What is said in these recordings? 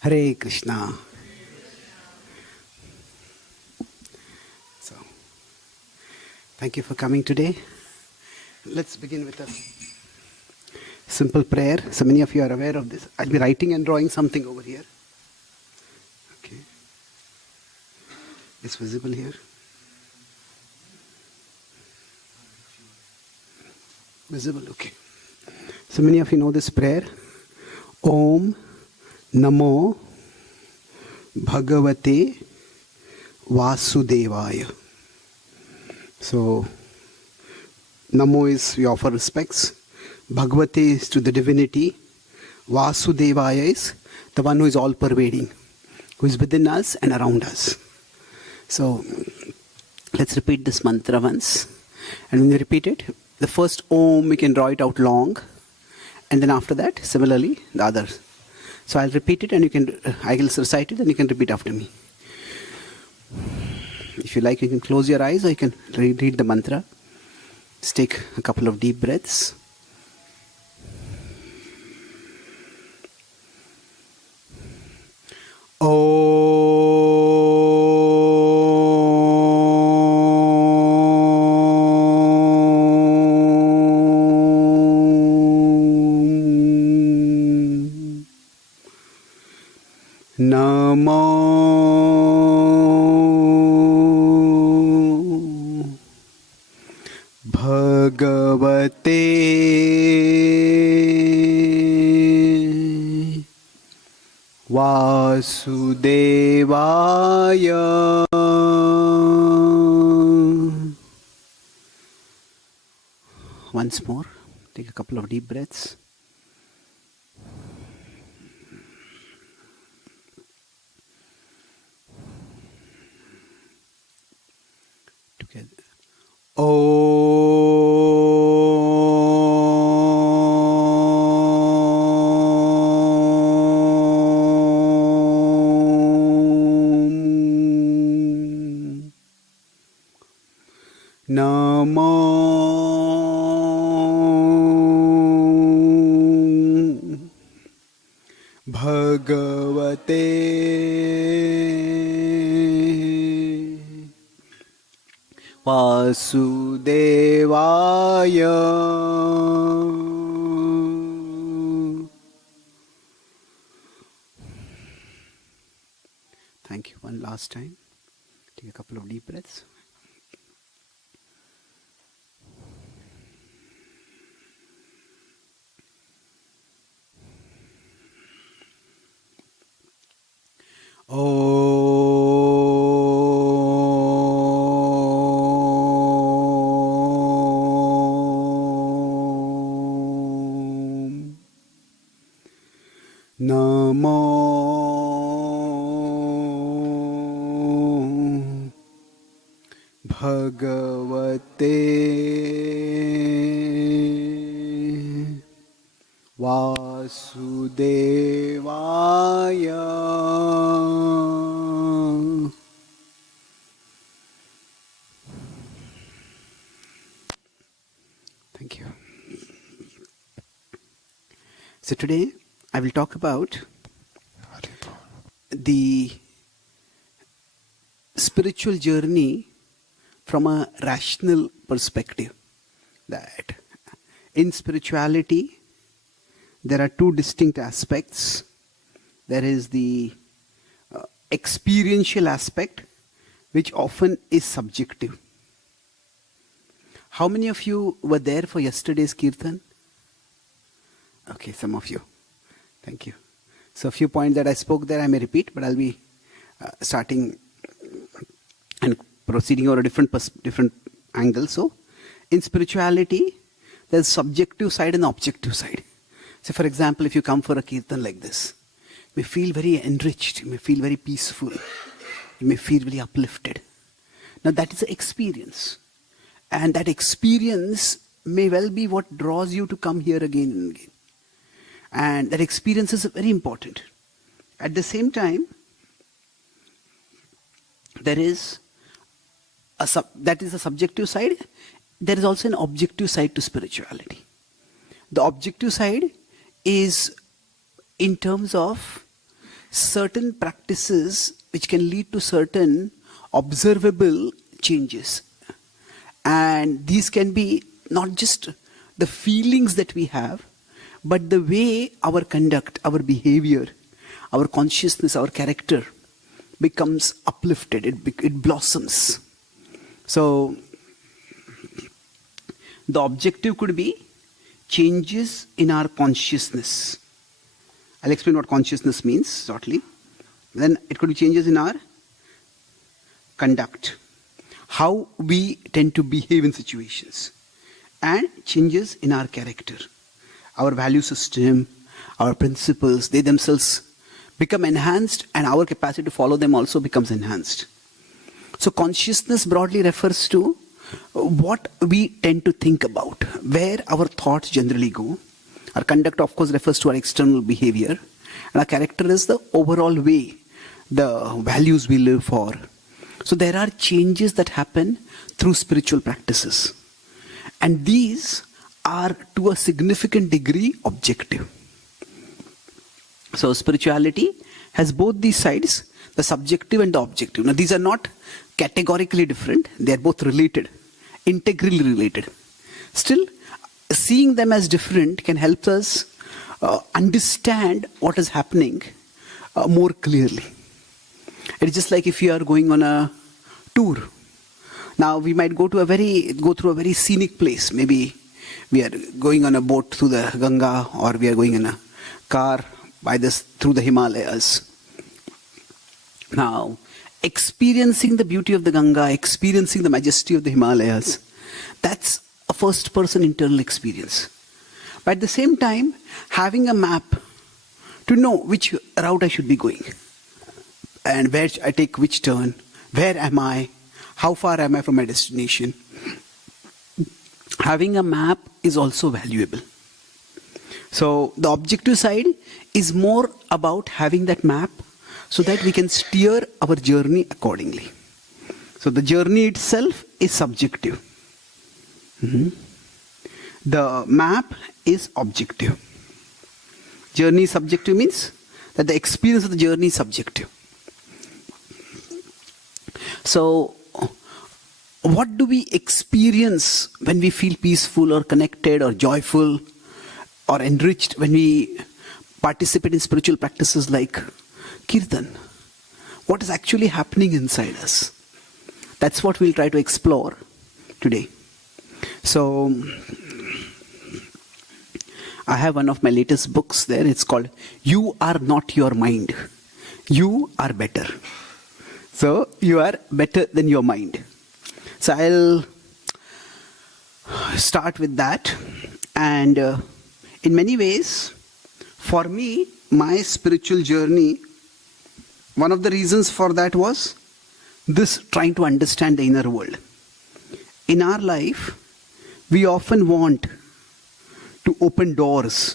Hare Krishna. So, thank you for coming today. Let's begin with a simple prayer. So many of you are aware of this. I'll be writing and drawing something over here. Okay. It's visible here. Visible, okay. So many of you know this prayer. Om Namo Bhagavate Vasudevaya. So, Namo is we offer respects. Bhagavate is to the divinity. Vasudevaya is the one who is all pervading, who is within us and around us. So, let's repeat this mantra once. And when we repeat it, the first Om we can draw it out long. And then after that, similarly, the others. So I'll repeat it and I will recite it and you can repeat after me. If you like, you can close your eyes or you can read the mantra. Just take a couple of deep breaths. Namo Bhagavate Vasudevaya. Once more, take a couple of deep breaths. Namo Bhagavate Vasudevaya. Thank you. One last time. Take a couple of deep breaths. Om Namo Bhagavate Vasudevaya. Thank you. So today I will talk about the spiritual journey from a rational perspective. That in spirituality there are two distinct aspects. There is the experiential aspect, which often is subjective. How many of you were there for yesterday's kirtan? Okay, some of you. Thank you. So a few points that I spoke there I may repeat, but I'll be starting and proceeding over a different angle. So in spirituality, there's subjective side and objective side. So for example, if you come for a kirtan like this, you may feel very enriched, you may feel very peaceful, you may feel very uplifted. Now that is an experience. And that experience may well be what draws you to come here again and again. And that experience is very important. At the same time, there is that is a subjective side. There is also an objective side to spirituality. The objective side is in terms of certain practices which can lead to certain observable changes. And these can be not just the feelings that we have, but the way our conduct, our behavior, our consciousness, our character becomes uplifted, it blossoms. So, the objective could be changes in our consciousness. I'll explain what consciousness means shortly. Then it could be changes in our conduct, how we tend to behave in situations, and changes in our character, our value system, our principles, they themselves become enhanced, and our capacity to follow them also becomes enhanced. So consciousness broadly refers to what we tend to think about, where our thoughts generally go. Our conduct, of course, refers to our external behavior, and our character is the overall way, the values we live for. So there are changes that happen through spiritual practices, and these are to a significant degree objective. So spirituality has both these sides, the subjective and the objective. Now these are not categorically different, they are both related, integrally related. Still, seeing them as different can help us understand what is happening more clearly. It's just like if you are going on a tour. Now we might go through a very scenic place. Maybe we are going on a boat through the Ganga, or we are going in a car through the Himalayas. Now, experiencing the beauty of the Ganga, experiencing the majesty of the Himalayas, that's a first-person internal experience. But at the same time, having a map to know which route I should be going, and where I take which turn, where am I, how far am I from my destination. Having a map is also valuable. So the objective side is more about having that map so that we can steer our journey accordingly. So the journey itself is subjective. The map is objective. Journey subjective means that the experience of the journey is subjective. So what do we experience when we feel peaceful or connected or joyful or enriched when we participate in spiritual practices like Kirtan? What is actually happening inside us? That's what we'll try to explore today. So, I have one of my latest books there. It's called You Are Not Your Mind. You are better. So, you are better than your mind. So, I'll start with that. And in many ways, for me, my spiritual journey, one of the reasons for that was this trying to understand the inner world. In our life, we often want to open doors.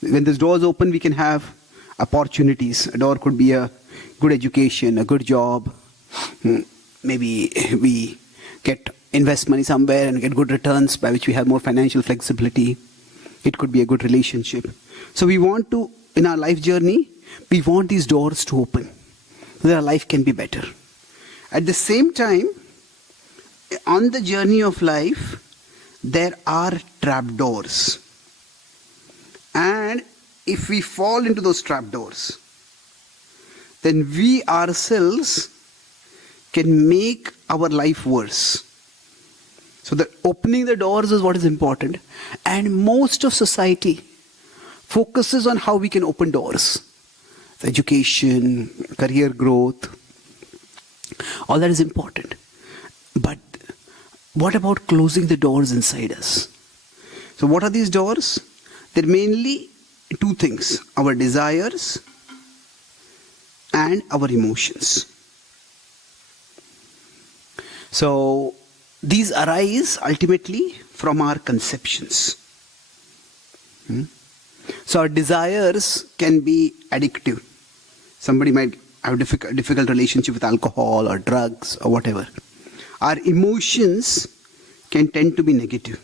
When these doors open, we can have opportunities. A door could be a good education, a good job. Maybe we invest money somewhere and get good returns by which we have more financial flexibility. It could be a good relationship. So we want to, in our life journey, we want these doors to open so that our life can be better. At the same time, on the journey of life, there are trapdoors. And if we fall into those trapdoors, then we ourselves can make our life worse. So the opening the doors is what is important. And most of society focuses on how we can open doors. Education, career growth, all that is important. But what about closing the doors inside us? So what are these doors? They're mainly two things: our desires and our emotions. So these arise ultimately from our conceptions. So our desires can be addictive. Somebody might have a difficult relationship with alcohol or drugs or whatever. Our emotions can tend to be negative.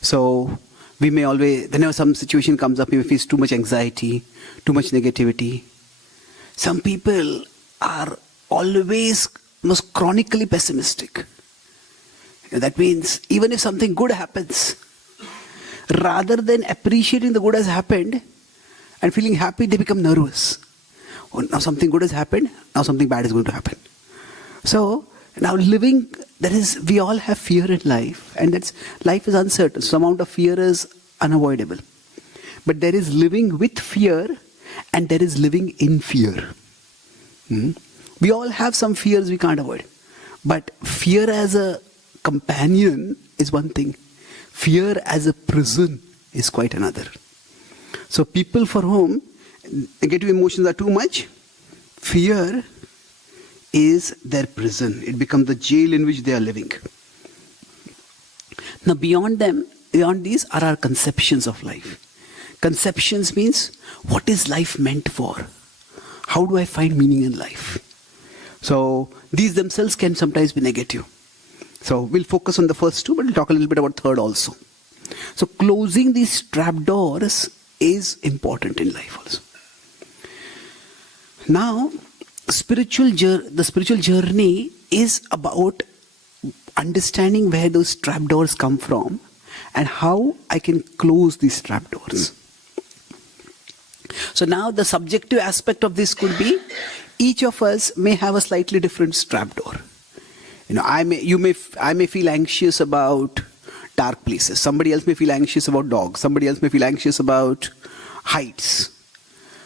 So we may always, whenever some situation comes up, we may face too much anxiety, too much negativity. Some people are always most chronically pessimistic. That means even if something good happens, rather than appreciating the good has happened and feeling happy, they become nervous. Oh, now something good has happened, now something bad is going to happen. So now living, we all have fear in life, and life is uncertain. Some amount of fear is unavoidable. But there is living with fear, and there is living in fear. We all have some fears we can't avoid. But fear as a companion is one thing. Fear as a prison is quite another. So people for whom negative emotions are too much, fear is their prison. It becomes the jail in which they are living. Now beyond these are our conceptions of life. Conceptions means, what is life meant for? How do I find meaning in life? So these themselves can sometimes be negative. So we'll focus on the first two, but we'll talk a little bit about third also. So closing these trapdoors is important in life also. Now, the spiritual journey is about understanding where those trapdoors come from and how I can close these trapdoors. So now the subjective aspect of this could be, each of us may have a slightly different trapdoor. I may feel anxious about dark places. Somebody else may feel anxious about dogs. Somebody else may feel anxious about heights.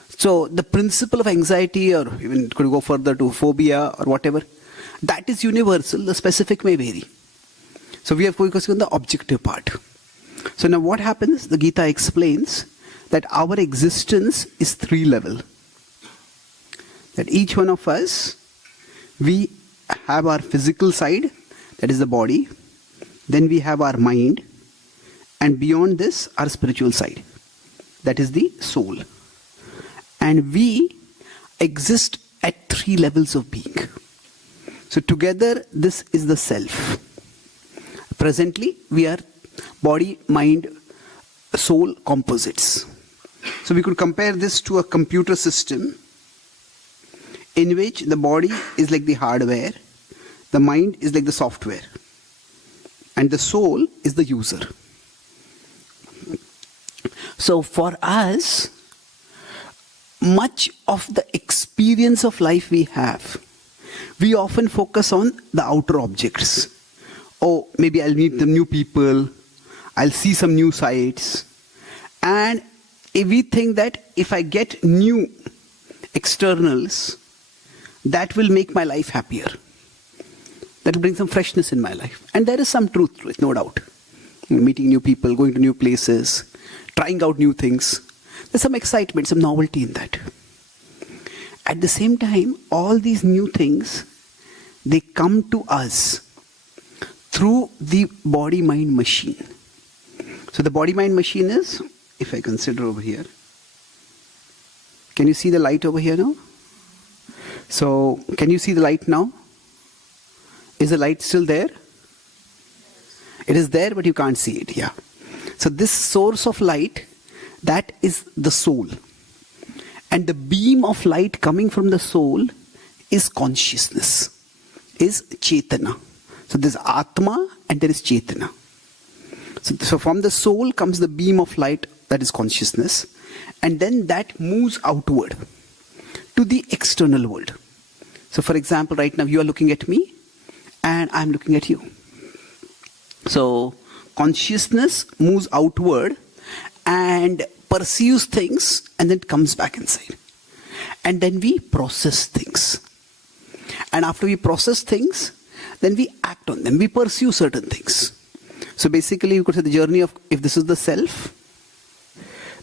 So the principle of anxiety, or even could go further to phobia or whatever, that is universal. The specific may vary. So we are focusing on the objective part. So now what happens? The Gita explains that our existence is 3 level. That each one of us, we have our physical side, that is the body. Then we have our mind. And beyond this, our spiritual side, that is the soul. And we exist at 3 levels of being. So together, this is the self. Presently, we are body, mind, soul composites. So we could compare this to a computer system in which the body is like the hardware, the mind is like the software, and the soul is the user. So for us, much of the experience of life we have, we often focus on the outer objects. Oh, maybe I'll meet some new people, I'll see some new sights. And if we think that if I get new externals, that will make my life happier. That will bring some freshness in my life. And there is some truth to it, no doubt. Meeting new people, going to new places, trying out new things. There's some excitement, some novelty in that. At the same time, all these new things, they come to us through the body-mind machine. So the body-mind machine is, if I consider over here, can you see the light over here now? So, can you see the light now? Is the light still there? It is there, but you can't see it, yeah. So this source of light, that is the soul. And the beam of light coming from the soul is consciousness, is Chaitanya. So there's Atma and there is Chaitanya. So from the soul comes the beam of light, that is consciousness. And then that moves outward to the external world. So for example, right now you are looking at me and I'm looking at you. So consciousness moves outward and perceives things and then comes back inside. And then we process things. And after we process things, then we act on them. We pursue certain things. So basically you could say the journey of, if this is the self,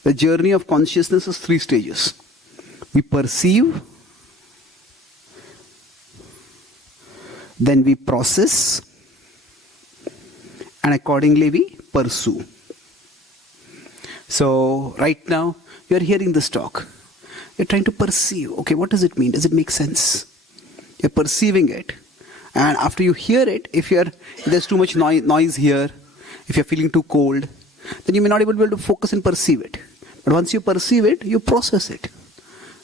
the journey of consciousness is 3 stages. We perceive, then we process, and accordingly we pursue. So right now you are hearing this talk. You're trying to perceive. Okay, what does it mean? Does it make sense? You're perceiving it. And after you hear it, if there's too much noise here, if you're feeling too cold, then you may not be able to focus and perceive it. But once you perceive it, you process it.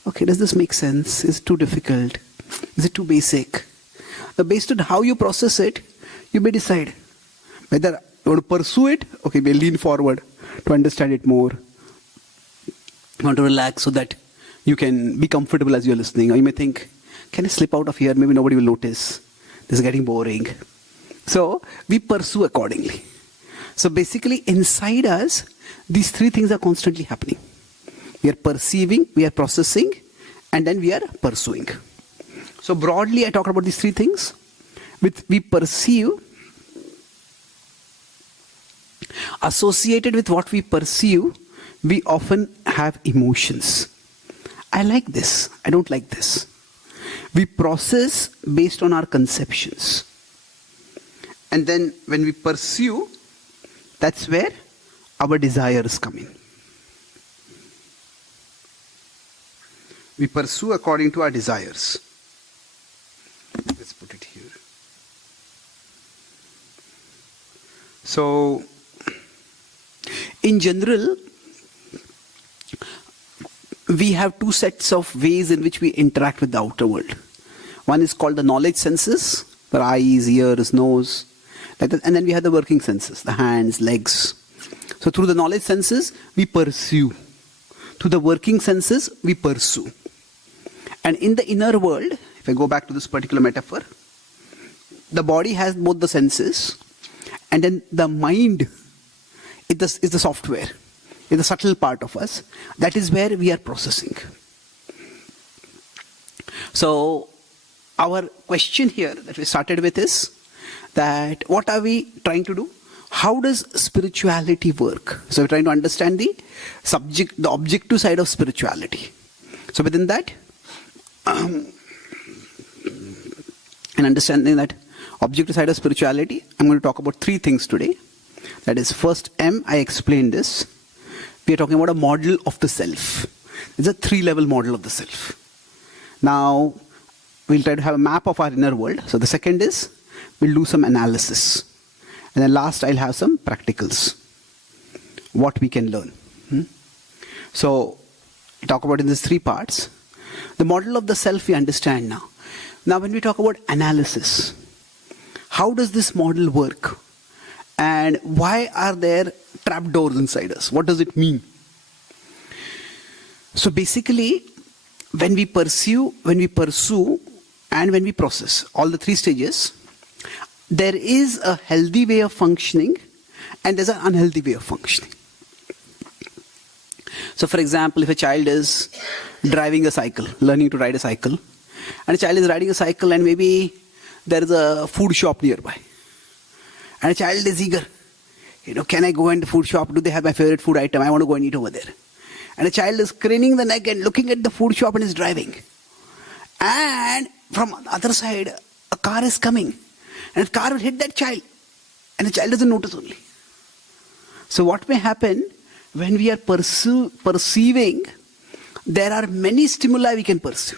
Okay, does this make sense? Is it too difficult? Is it too basic? Now, based on how you process it, you may decide whether you want to pursue it. Okay, you may lean forward to understand it more. You want to relax so that you can be comfortable as you're listening. Or you may think, can I slip out of here? Maybe nobody will notice. This is getting boring. So we pursue accordingly. So basically inside us, these three things are constantly happening. We are perceiving, we are processing, and then we are pursuing. So broadly, I talked about these three things. We perceive, associated with what we perceive, we often have emotions. I like this, I don't like this. We process based on our conceptions. And then when we pursue, that's where our desires come in. We pursue according to our desires. Let's put it here. So, in general, we have two sets of ways in which we interact with the outer world. One is called the knowledge senses, the eyes, ears, nose, like that. And then we have the working senses, the hands, legs. So through the knowledge senses, we pursue. Through the working senses, we pursue. And in the inner world, if I go back to this particular metaphor, the body has both the senses, and then the mind is the software, is the subtle part of us. That is where we are processing. So our question here that we started with is that what are we trying to do? How does spirituality work? So we're trying to understand the objective side of spirituality. So within that, and understanding that objective side of spirituality, I'm going to talk about three things today. That is, first M, I explained this. We are talking about a model of the self. It's a three-level model of the self. Now, we'll try to have a map of our inner world. So the second is, we'll do some analysis. And then last, I'll have some practicals. What we can learn. So, we'll talk about in these three parts. The model of the self we understand now. Now, when we talk about analysis, how does this model work? And why are there trapdoors inside us? What does it mean? So basically, when we pursue, and when we process, all the three stages, there is a healthy way of functioning and there's an unhealthy way of functioning. So for example, if a child is driving a cycle, learning to ride a cycle, and a child is riding a cycle and maybe there is a food shop nearby. And a child is eager. Can I go in the food shop? Do they have my favorite food item? I want to go and eat over there. And a child is craning the neck and looking at the food shop and is driving. And from the other side, a car is coming. And the car will hit that child. And the child doesn't notice only. So what may happen when we are perceiving, there are many stimuli we can pursue.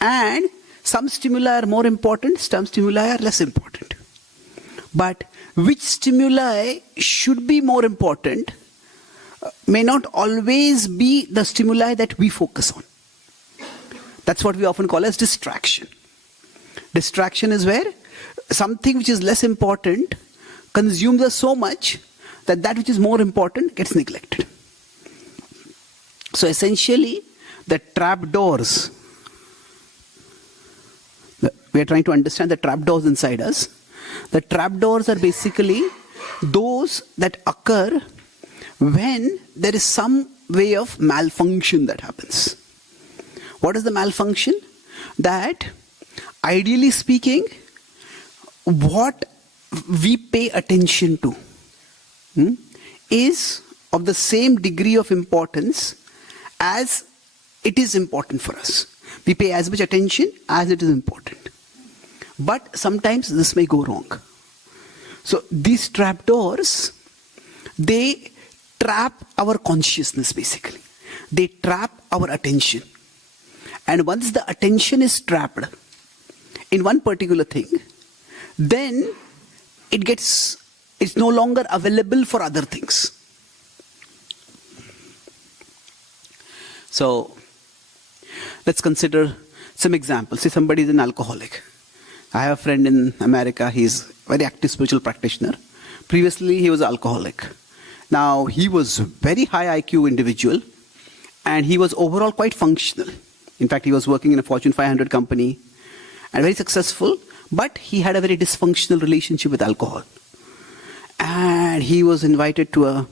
And some stimuli are more important, some stimuli are less important. But which stimuli should be more important may not always be the stimuli that we focus on. That's what we often call as distraction. Distraction is where something which is less important consumes us so much that that which is more important gets neglected. So essentially, the trapdoors, we are trying to understand the trapdoors inside us. The trapdoors are basically those that occur when there is some way of malfunction that happens. What is the malfunction? That, ideally speaking, what we pay attention to is of the same degree of importance as it is important for us. We pay as much attention as it is important. But sometimes this may go wrong. So these trapdoors, they trap our consciousness basically. They trap our attention. And once the attention is trapped in one particular thing, then it gets it's no longer available for other things. So let's consider some examples. Say somebody is an alcoholic. I have a friend in America. He's a very active spiritual practitioner. Previously, he was an alcoholic. Now, he was a very high IQ individual, and he was overall quite functional. In fact, he was working in a Fortune 500 company and very successful, but he had a very dysfunctional relationship with alcohol. And he was invited to a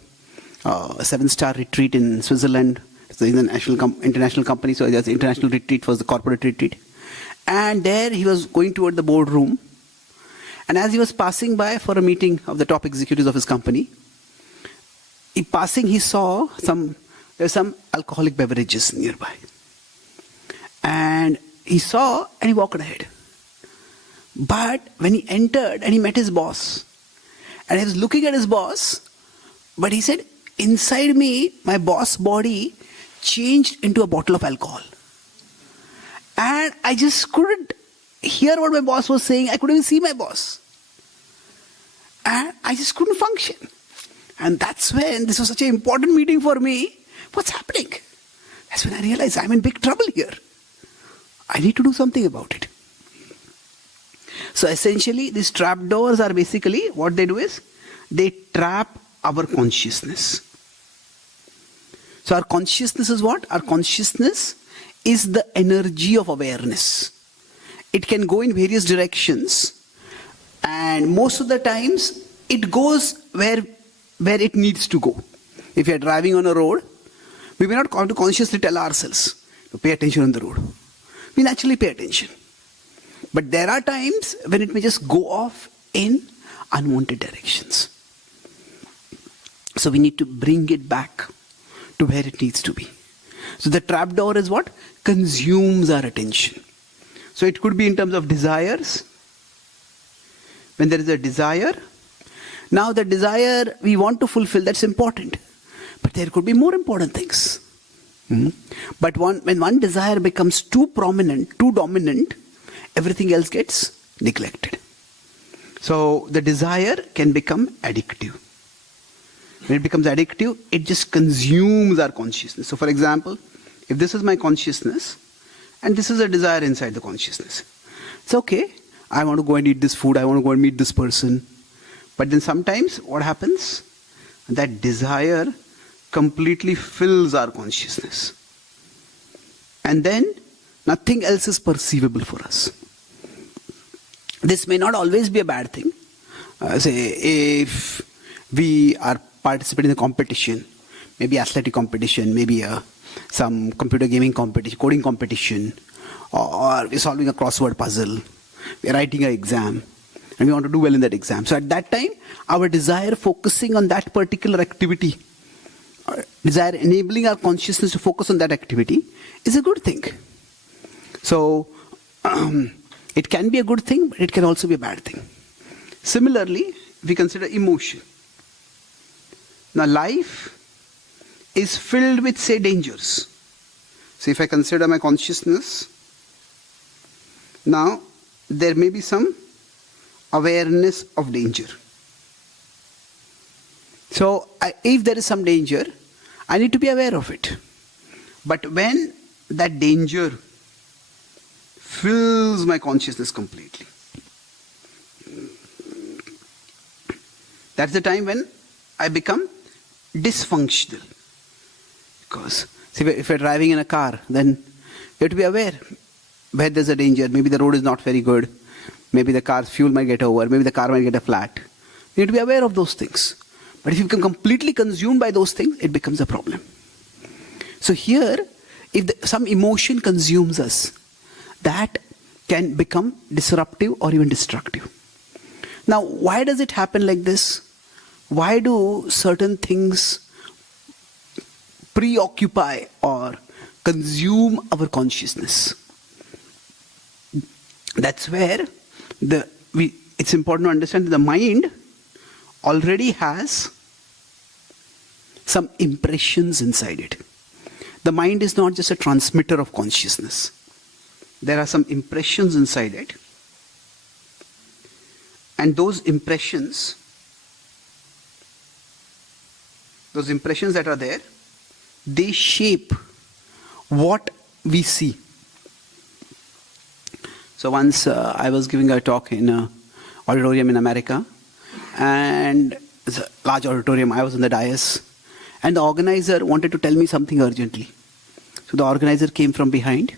7-star retreat in Switzerland. It's an international company, so the international retreat was the corporate retreat. And there he was going toward the boardroom. And as he was passing by for a meeting of the top executives of his company, in passing he saw there's some alcoholic beverages nearby. And he saw and he walked ahead. But when he entered and he met his boss, and he was looking at his boss, but he said, inside me, my boss' body changed into a bottle of alcohol. And I just couldn't hear what my boss was saying. I couldn't even see my boss. And I just couldn't function. And that's when, this was such an important meeting for me, what's happening? That's when I realized I'm in big trouble here. I need to do something about it. So essentially, these trapdoors are basically, what they do is, they trap our consciousness. So our consciousness is what? Our consciousness is the energy of awareness. It can go in various directions, and most of the times it goes where it needs to go. If you are driving on a road, we may not want to consciously tell ourselves to pay attention on the road. We naturally pay attention. But there are times when it may just go off in unwanted directions. So we need to bring it back to where it needs to be. So the trapdoor is what? Consumes our attention. So it could be in terms of desires. When there is a desire, now the desire we want to fulfill, that's important. But there could be more important things. But when one desire becomes too prominent, too dominant, everything else gets neglected. So the desire can become addictive. When it becomes addictive, it just consumes our consciousness. So for example, if this is my consciousness, and this is a desire inside the consciousness, it's okay, I want to go and eat this food, I want to go and meet this person. But then sometimes what happens? That desire completely fills our consciousness. And then nothing else is perceivable for us. This may not always be a bad thing. Say if we are participating in a competition, maybe athletic competition, maybe some computer gaming competition, coding competition, or we're solving a crossword puzzle, we're writing an exam, and we want to do well in that exam. So at that time, our desire focusing on that particular activity, desire enabling our consciousness to focus on that activity is a good thing. So it can be a good thing, but it can also be a bad thing. Similarly, we consider emotion. Now life is filled with, say, dangers. So if I consider my consciousness, now there may be some awareness of danger. So if there is some danger, I need to be aware of it. But when that danger fills my consciousness completely, that's the time when I become dysfunctional. Because see, if you're driving in a car, then you have to be aware where there's a danger. Maybe the road is not very good. Maybe the car's fuel might get over. Maybe the car might get a flat. You need to be aware of those things. But if you become completely consumed by those things, it becomes a problem. So here, if some emotion consumes us, that can become disruptive or even destructive. Now, why does it happen like this? Why do certain things preoccupy or consume our consciousness? That's where it's important to understand that the mind already has some impressions inside it. The mind is not just a transmitter of consciousness. There are some impressions inside it. And those impressions those impressions that are there, they shape what we see. So once I was giving a talk in an auditorium in America, and it's a large auditorium. I was on the dais, and the organizer wanted to tell me something urgently. So the organizer came from behind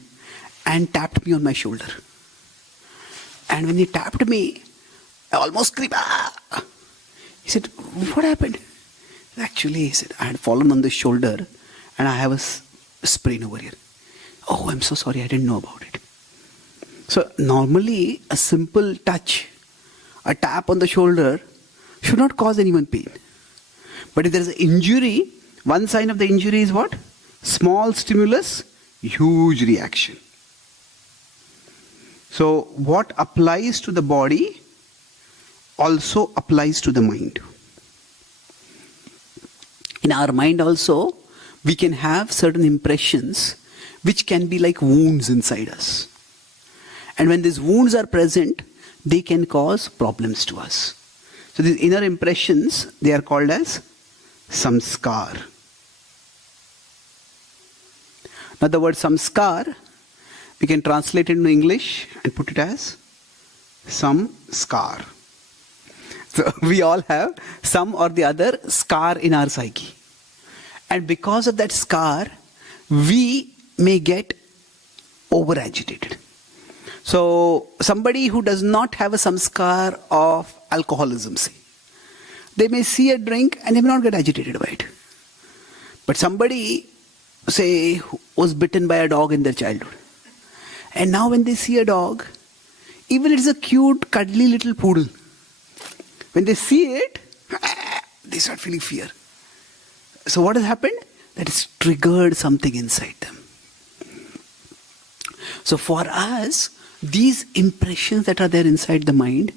and tapped me on my shoulder. And when he tapped me, I almost screamed, "Ah!" He said, "What happened?" Actually, he said, "I had fallen on the shoulder and I have a sprain over here." "Oh, I'm so sorry, I didn't know about it." So normally, a simple touch, a tap on the shoulder, should not cause anyone pain. But if there is an injury, one sign of the injury is what? Small stimulus, huge reaction. So what applies to the body also applies to the mind. In our mind also, we can have certain impressions which can be like wounds inside us. And when these wounds are present, they can cause problems to us. So these inner impressions, they are called as samskar. Now the word samskar, we can translate it into English and put it as some scar. So we all have some or the other scar in our psyche. And because of that scar, we may get over-agitated. So somebody who does not have a samskar of alcoholism, say, they may see a drink and they may not get agitated by it. But somebody, say, who was bitten by a dog in their childhood, and now when they see a dog, even it's a cute, cuddly little poodle, when they see it, they start feeling fear. So what has happened? That has triggered something inside them. So for us, these impressions that are there inside the mind,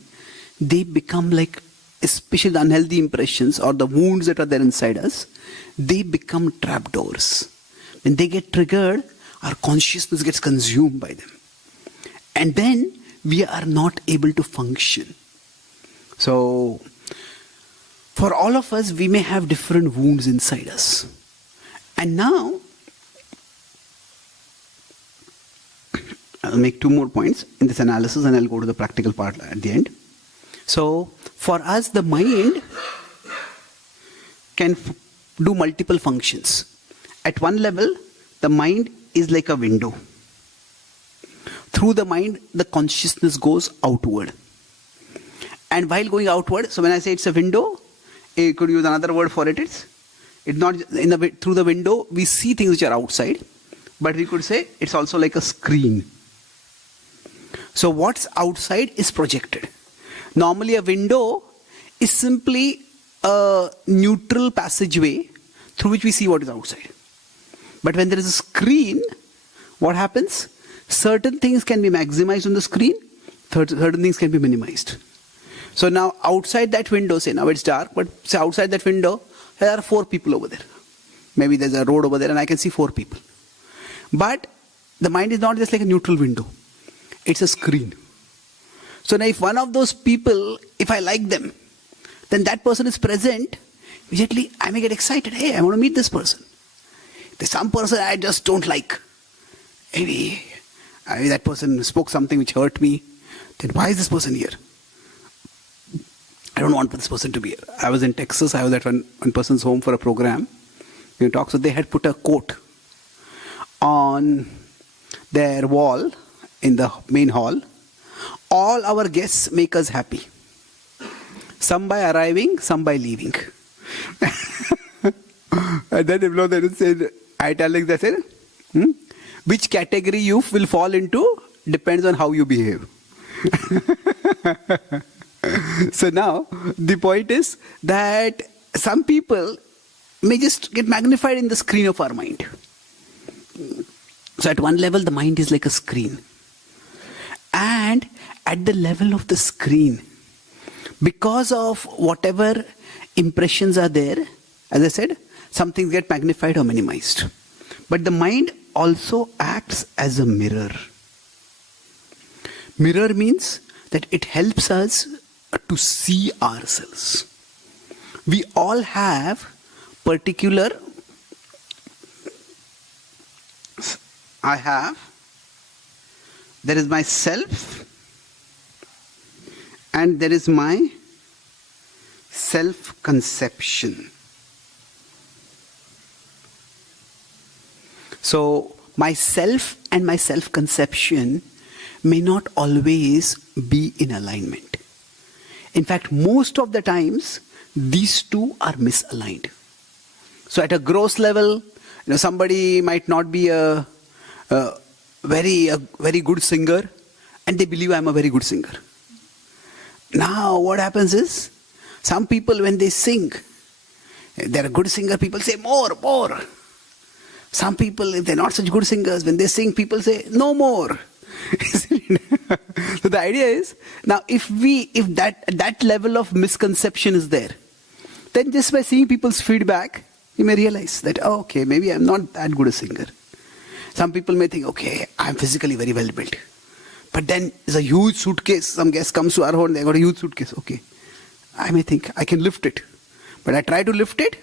they become like, especially the unhealthy impressions or the wounds that are there inside us, they become trapdoors. When they get triggered, our consciousness gets consumed by them. And then we are not able to function. So, for all of us, we may have different wounds inside us. And now, I'll make two more points in this analysis and I'll go to the practical part at the end. So, for us, the mind can do multiple functions. At one level, the mind is like a window. Through the mind, the consciousness goes outward. And while going outward, so when I say it's a window, I could use another word for it. It's not through the window, we see things which are outside. But we could say it's also like a screen. So what's outside is projected. Normally a window is simply a neutral passageway through which we see what is outside. But when there is a screen, what happens? Certain things can be maximized on the screen, certain things can be minimized. So now outside that window, say now it's dark, but say outside that window, there are 4 people over there. Maybe there's a road over there and I can see 4 people. But the mind is not just like a neutral window. It's a screen. So now if one of those people, if I like them, then that person is present, immediately I may get excited. Hey, I want to meet this person. There's some person I just don't like. Maybe that person spoke something which hurt me. Then why is this person here? I don't want this person to be here. I was in Texas. I was at one person's home for a program. So they had put a quote on their wall in the main hall. All our guests make us happy. Some by arriving, some by leaving. And then they said, italics, they said, which category you will fall into depends on how you behave. So now, the point is that some people may just get magnified in the screen of our mind. So at one level, the mind is like a screen. And at the level of the screen, because of whatever impressions are there, as I said, some things get magnified or minimized. But the mind also acts as a mirror. Mirror means that it helps us to see ourselves. We all have particular, there is my self and there is my self-conception. So my self and my self-conception may not always be in alignment. In fact, most of the times, these two are misaligned. So at a gross level, somebody might not be a very good singer, and they believe I'm a very good singer. Now what happens is, some people when they sing, they're a good singer, people say more. Some people, if they're not such good singers, when they sing, people say no more. So the idea is, now if that level of misconception is there, then just by seeing people's feedback, you may realize that, oh, okay, maybe I'm not that good a singer. Some people may think, okay, I'm physically very well built. But then there's a huge suitcase. Some guest comes to our home, they got a huge suitcase. Okay, I may think I can lift it. But I try to lift it,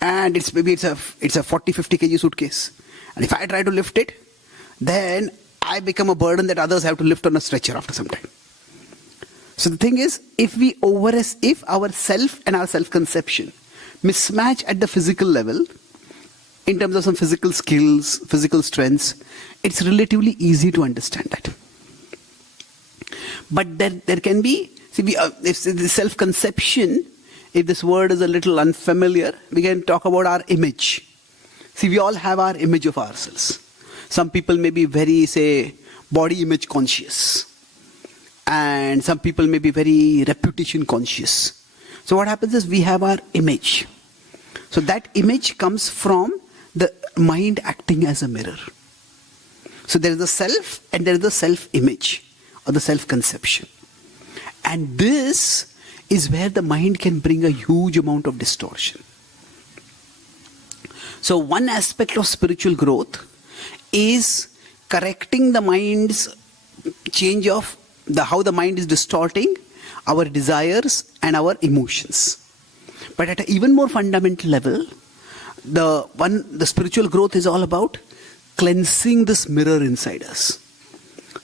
and it's a 40-50 kg suitcase. And if I try to lift it, then I become a burden that others have to lift on a stretcher after some time. So the thing is, if our self and our self-conception mismatch at the physical level, in terms of some physical skills, physical strengths, it's relatively easy to understand that. But there can be, if the self-conception, if this word is a little unfamiliar, we can talk about our image. See, we all have our image of ourselves. Some people may be very, say, body image conscious. And some people may be very reputation conscious. So what happens is we have our image. So that image comes from the mind acting as a mirror. So there is the self and there is the self-image or the self-conception. And this is where the mind can bring a huge amount of distortion. So one aspect of spiritual growth is correcting the mind's change of how the mind is distorting our desires and our emotions. But at an even more fundamental level, the spiritual growth is all about cleansing this mirror inside us,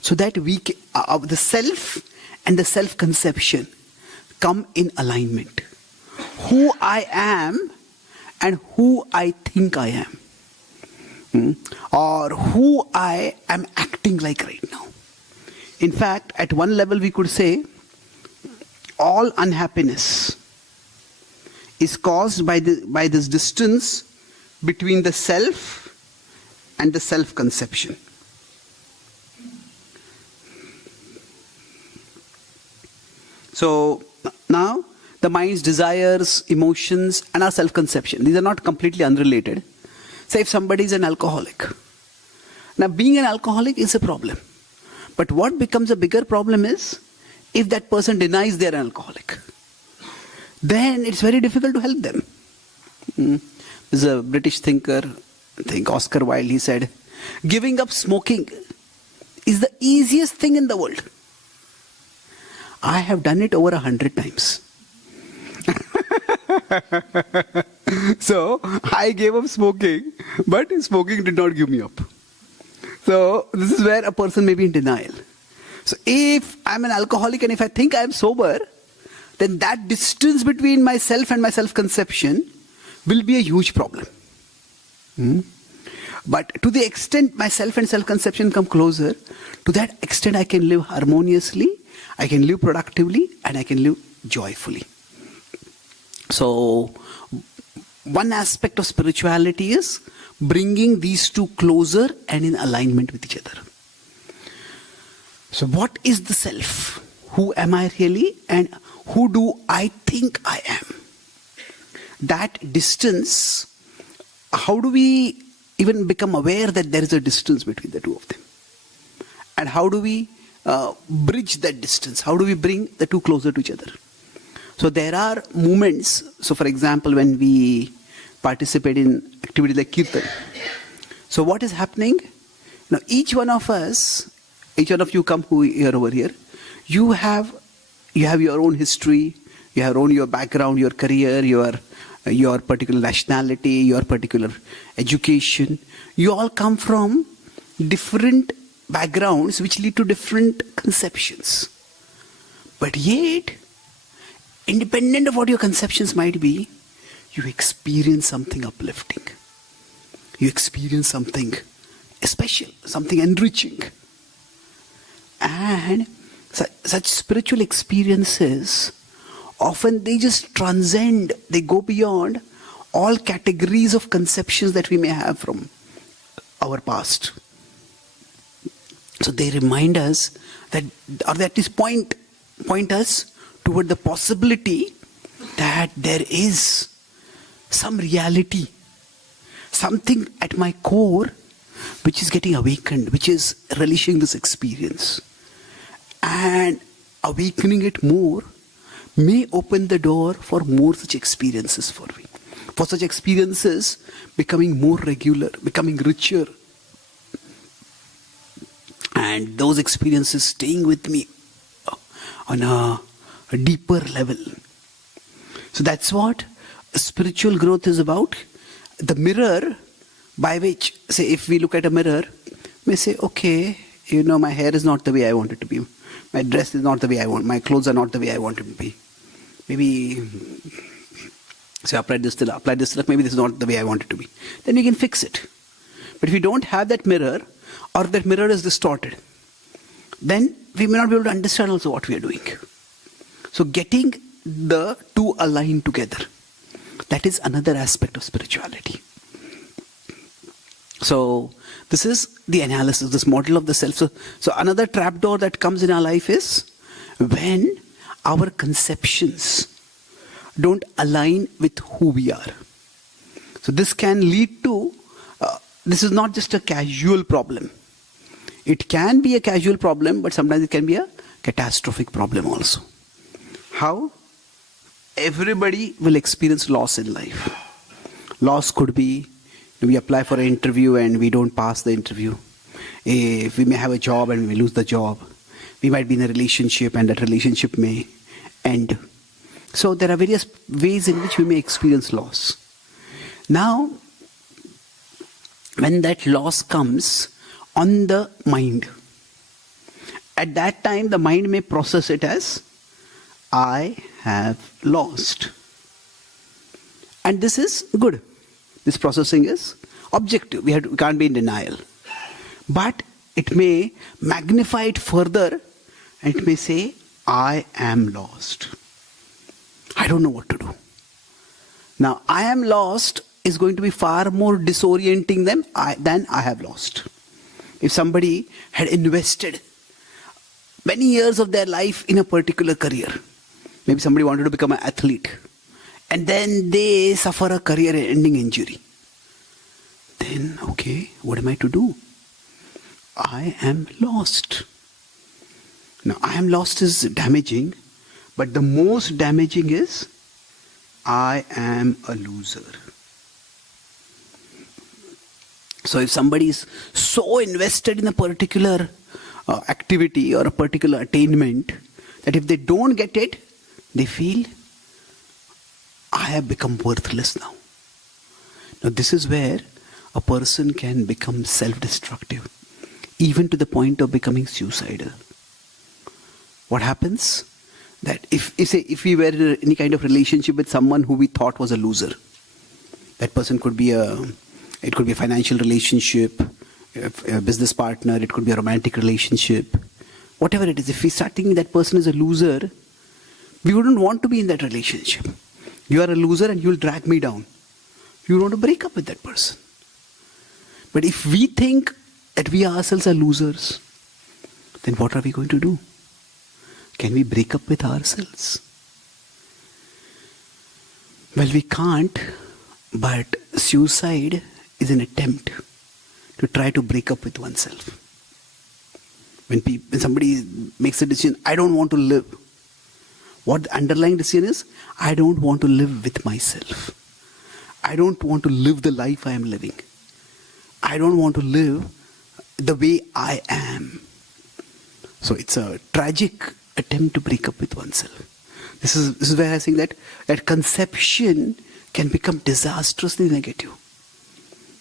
so that the self and the self-conception come in alignment. Who I am and who I think I am, or who I am acting like right now. In fact, at one level we could say all unhappiness is caused by this distance between the self and the self-conception. So now the mind's desires, emotions and our self-conception, these are not completely unrelated. Say if somebody is an alcoholic. Now being an alcoholic is a problem. But what becomes a bigger problem is if that person denies they're an alcoholic. Then it's very difficult to help them. There's a British thinker, I think Oscar Wilde, he said, giving up smoking is the easiest thing in the world. I have done it over 100 times. So I gave up smoking, but smoking did not give me up. So this is where a person may be in denial. So if I'm an alcoholic and if I think I'm sober, then that distance between myself and my self-conception will be a huge problem. But to the extent my self and self-conception come closer, to that extent I can live harmoniously, I can live productively, and I can live joyfully. So one aspect of spirituality is bringing these two closer and in alignment with each other. So what is the self? Who am I really? And who do I think I am? That distance, how do we even become aware that there is a distance between the two of them? And how do we bridge that distance? How do we bring the two closer to each other? So there are moments. So for example, when we participate in activities like Kirtan. So what is happening? Now each one of us, each one of you come here over here, you have your own history, you have your background, your career, your your particular nationality, your particular education. You all come from different backgrounds which lead to different conceptions. But yet, independent of what your conceptions might be, you experience something uplifting. You experience something special, something enriching. And such spiritual experiences, often they just transcend, they go beyond all categories of conceptions that we may have from our past. So they remind us that, or at least point us toward the possibility that there is some reality, something at my core which is getting awakened, which is relishing this experience. And awakening it more may open the door for more such experiences for me. For such experiences becoming more regular, becoming richer. And those experiences staying with me on a deeper level. So that's what spiritual growth is about. The mirror by which, say, if we look at a mirror, we say, okay, my hair is not the way I want it to be. My dress is not the way I want. My clothes are not the way I want it to be. Maybe, say, apply this to maybe this is not the way I want it to be. Then we can fix it. But if we don't have that mirror, or that mirror is distorted, then we may not be able to understand also what we are doing. So getting the two aligned together, that is another aspect of spirituality. So this is the analysis, this model of the self. So another trapdoor that comes in our life is when our conceptions don't align with who we are. So this can lead to, this is not just a casual problem. It can be a casual problem, but sometimes it can be a catastrophic problem also. How? Everybody will experience loss in life. Loss could be, we apply for an interview and we don't pass the interview. If we may have a job and we lose the job. We might be in a relationship and that relationship may end. So there are various ways in which we may experience loss. Now, when that loss comes on the mind, at that time the mind may process it as, I have lost. And this is good. This processing is objective. We can't be in denial. But it may magnify it further and it may say, I am lost. I don't know what to do. Now, I am lost is going to be far more disorienting than I have lost. If somebody had invested many years of their life in a particular career, maybe somebody wanted to become an athlete, and then they suffer a career-ending injury, then, okay, what am I to do? I am lost. Now, I am lost is damaging, but the most damaging is, I am a loser. So if somebody is so invested in a particular activity or a particular attainment, that if they don't get it, they feel, I have become worthless now. Now this is where a person can become self-destructive, even to the point of becoming suicidal. What happens? That if we were in any kind of relationship with someone who we thought was a loser, that person could be it could be a financial relationship, a business partner, it could be a romantic relationship, whatever it is. If we start thinking that person is a loser, we wouldn't want to be in that relationship. You are a loser and you'll drag me down. You want to break up with that person. But if we think that we ourselves are losers, then what are we going to do? Can we break up with ourselves? Well, we can't, but suicide is an attempt to try to break up with oneself. When somebody makes a decision, I don't want to live. What the underlying decision is, I don't want to live with myself. I don't want to live the life I am living. I don't want to live the way I am. So it's a tragic attempt to break up with oneself. This is where I think that conception can become disastrously negative.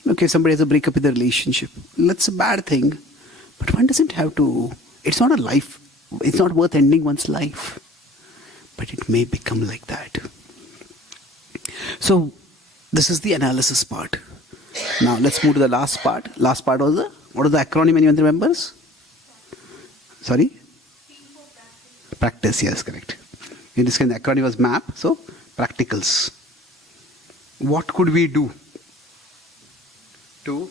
Okay, somebody has a breakup in the relationship. That's a bad thing. But one doesn't have to, it's not a life, it's not worth ending one's life. But it may become like that. So, this is the analysis part. Now, let's move to the last part. Last part was what is the acronym, anyone remembers? Sorry? Practice, yes, correct. In this case, the acronym was MAP, so practicals. What could we do to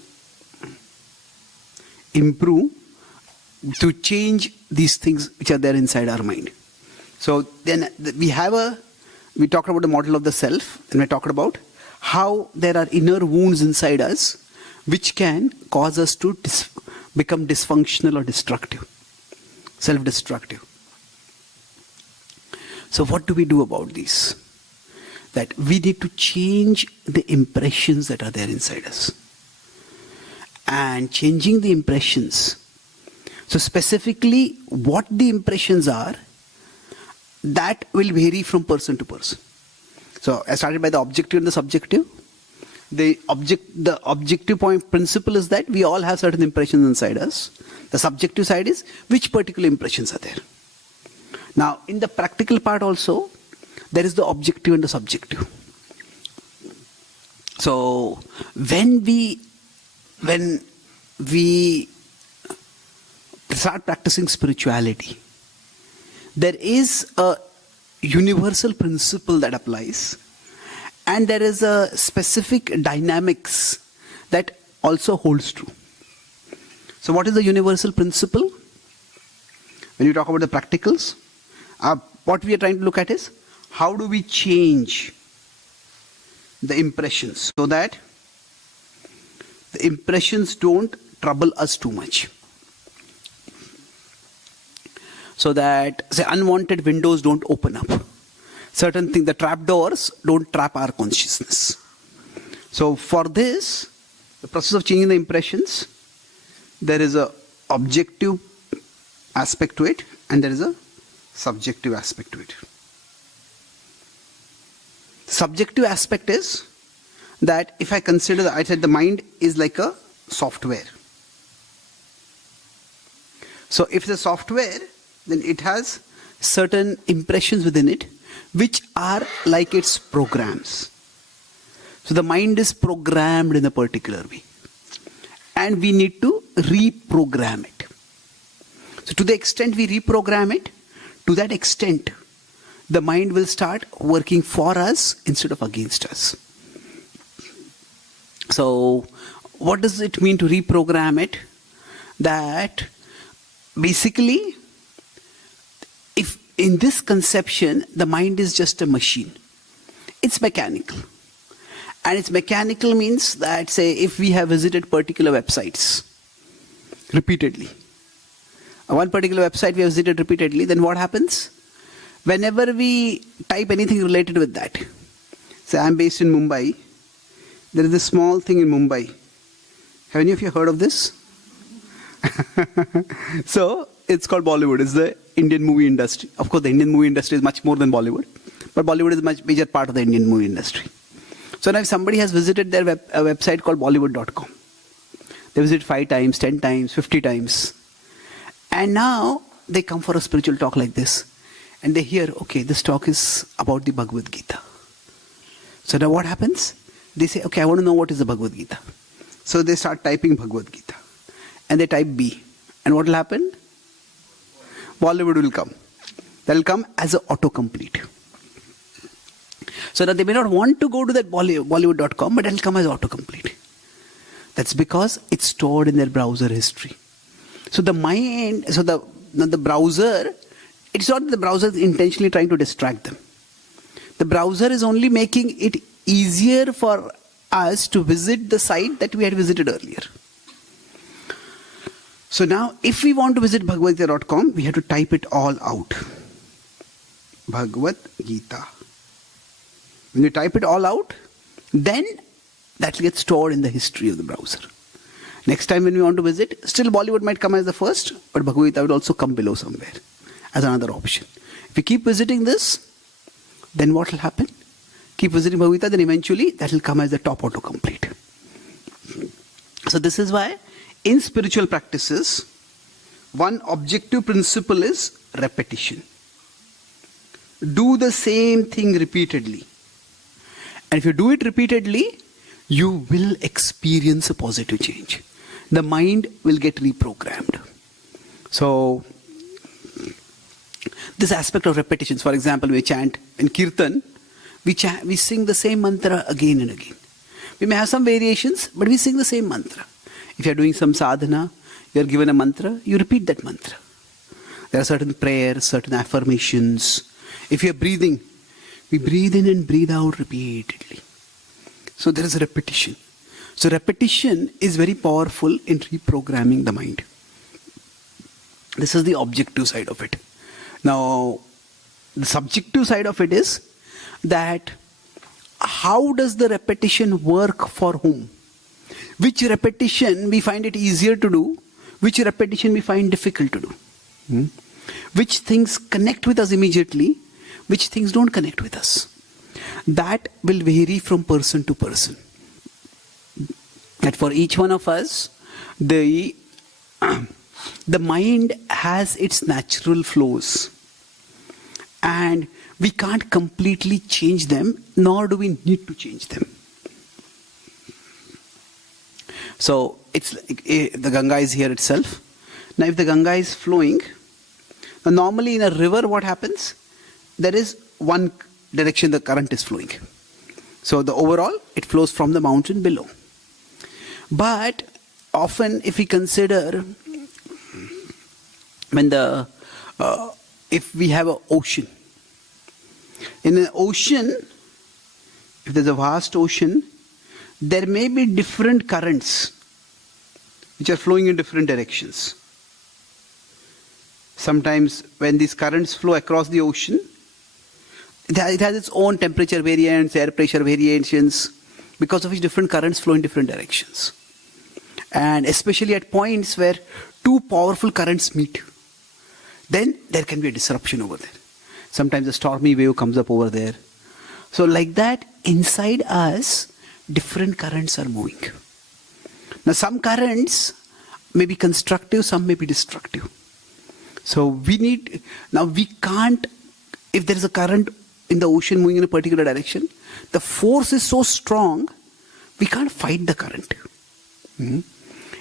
improve, to change these things which are there inside our mind? So then we talked about the model of the self, and we talked about how there are inner wounds inside us which can cause us to become dysfunctional or destructive, self-destructive. So what do we do about these? That we need to change the impressions that are there inside us. And changing the impressions. So specifically, what the impressions are, that will vary from person to person. So I started by the objective and the subjective. The objective point principle is that we all have certain impressions inside us. The subjective side is which particular impressions are there. Now, in the practical part also, there is the objective and the subjective. So, when we start practicing spirituality, there is a universal principle that applies, and there is a specific dynamics that also holds true. So, what is the universal principle? When you talk about the practicals, what we are trying to look at is how do we change the impressions so that the impressions don't trouble us too much. So that, say, unwanted windows don't open up. Certain things, the trap doors don't trap our consciousness. So for this, the process of changing the impressions, there is a objective aspect to it and there is a subjective aspect to it. The subjective aspect is that if I consider I said the mind is like a software. So if the software, then it has certain impressions within it which are like its programs. So the mind is programmed in a particular way. And we need to reprogram it. So to the extent we reprogram it, to that extent, the mind will start working for us instead of against us. So what does it mean to reprogram it? That basically, if in this conception, the mind is just a machine. It's mechanical. And it's mechanical means that, say, if we have visited particular websites repeatedly, one particular website we have visited repeatedly, then what happens? Whenever we type anything related with that, say I'm based in Mumbai, there is a small thing in Mumbai. Have any of you heard of this? So, it's called Bollywood. It's the Indian movie industry. Of course, the Indian movie industry is much more than Bollywood. But Bollywood is a much major part of the Indian movie industry. So now if somebody has visited their a website called Bollywood.com, they visit 5 times, 10 times, 50 times. And now they come for a spiritual talk like this. And they hear, okay, this talk is about the Bhagavad-Gita. So now what happens? They say, okay, I want to know what is the Bhagavad-Gita. So they start typing Bhagavad-Gita. And they type B. And what will happen? Bollywood will come. That will come as an autocomplete. So that they may not want to go to that Bollywood.com, but it will come as autocomplete. That's because it's stored in their browser history. So the mind, so the browser, it's not that the browser is intentionally trying to distract them. The browser is only making it easier for us to visit the site that we had visited earlier. So now, if we want to visit Bhagavad-Gita.com, we have to type it all out. Bhagavad-Gita. When you type it all out, then that will get stored in the history of the browser. Next time when we want to visit, still Bollywood might come as the first, but Bhagavad-Gita would also come below somewhere as another option. If we keep visiting this, then what will happen? keep visiting Bhagavad-Gita, then eventually that will come as the top autocomplete. So this is why in spiritual practices, one objective principle is repetition. Do the same thing repeatedly. And if you do it repeatedly, you will experience a positive change. The mind will get reprogrammed. So, this aspect of repetitions, for example, we chant in Kirtan, we sing the same mantra again and again. We may have some variations, but we sing the same mantra. If you are doing some sadhana, you are given a mantra, you repeat that mantra. There are certain prayers, certain affirmations. If you are breathing, we breathe in and breathe out repeatedly. So there is a repetition. So repetition is very powerful in reprogramming the mind. This is the objective side of it. Now, the subjective side of it is that how does the repetition work for whom? Which repetition we find it easier to do, which repetition we find difficult to do. Which things connect with us immediately, which things don't connect with us. That will vary from person to person. That for each one of us, the mind has its natural flows. And we can't completely change them, nor do we need to change them. So, it's like the Ganga is here itself. Now, if the Ganga is flowing, now normally in a river, what happens? There is one direction the current is flowing. So, the overall, it flows from the mountain below. But often, if we consider when if we have an ocean, in an ocean, if there's a vast ocean, there may be different currents which are flowing in different directions. Sometimes when these currents flow across the ocean, it has its own temperature variants, air pressure variations, because of which different currents flow in different directions. And especially at points where two powerful currents meet, then there can be a disruption over there. Sometimes a stormy wave comes up over there. So like that, inside us, different currents are moving. Now some currents may be constructive, some may be destructive. So we can't, if there is a current in the ocean moving in a particular direction, the force is so strong, we can't fight the current.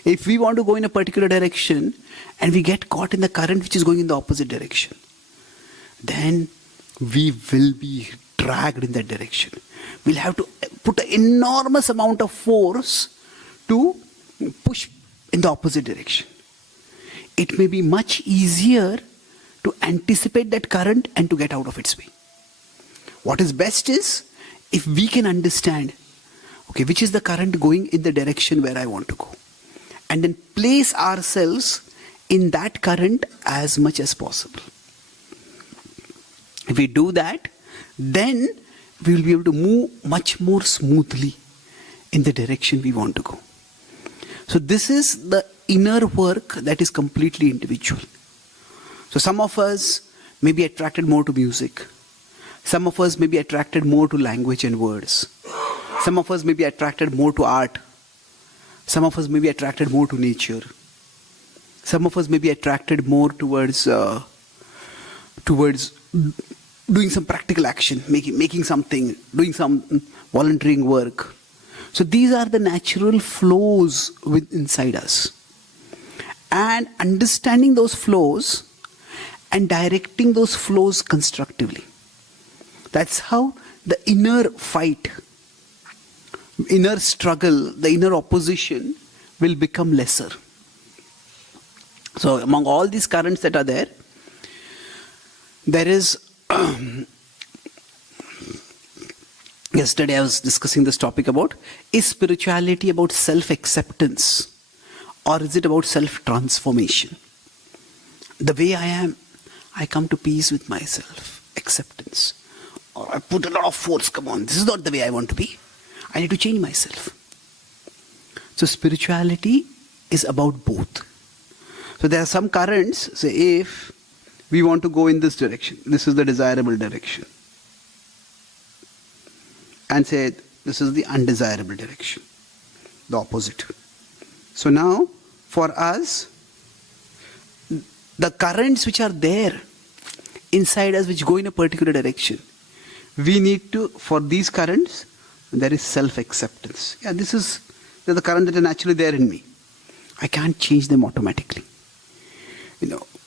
If we want to go in a particular direction and we get caught in the current which is going in the opposite direction, then we will be dragged in that direction. We'll have to put an enormous amount of force to push in the opposite direction. It may be much easier to anticipate that current and to get out of its way. What is best is if we can understand, okay, which is the current going in the direction where I want to go, and then place ourselves in that current as much as possible. If we do that, then we will be able to move much more smoothly in the direction we want to go. So this is the inner work that is completely individual. So some of us may be attracted more to music. Some of us may be attracted more to language and words. Some of us may be attracted more to art. Some of us may be attracted more to nature. Some of us may be attracted more towards doing some practical action, making something, doing some volunteering work. So these are the natural flows inside us. And understanding those flows and directing those flows constructively. That's how the inner fight, inner struggle, the inner opposition will become lesser. So among all these currents that are there is yesterday I was discussing this topic about, is spirituality about self-acceptance or is it about self-transformation? The way I am, I come to peace with myself, acceptance. Or I put a lot of force, come on, this is not the way I want to be. I need to change myself. So spirituality is about both. So there are some currents, say if we want to go in this direction, this is the desirable direction. and say this is the undesirable direction, the opposite. So now for us, the currents which are there inside us which go in a particular direction, we need to, for these currents, there is self-acceptance. Yeah, this is the current that are naturally there in me. I can't change them automatically.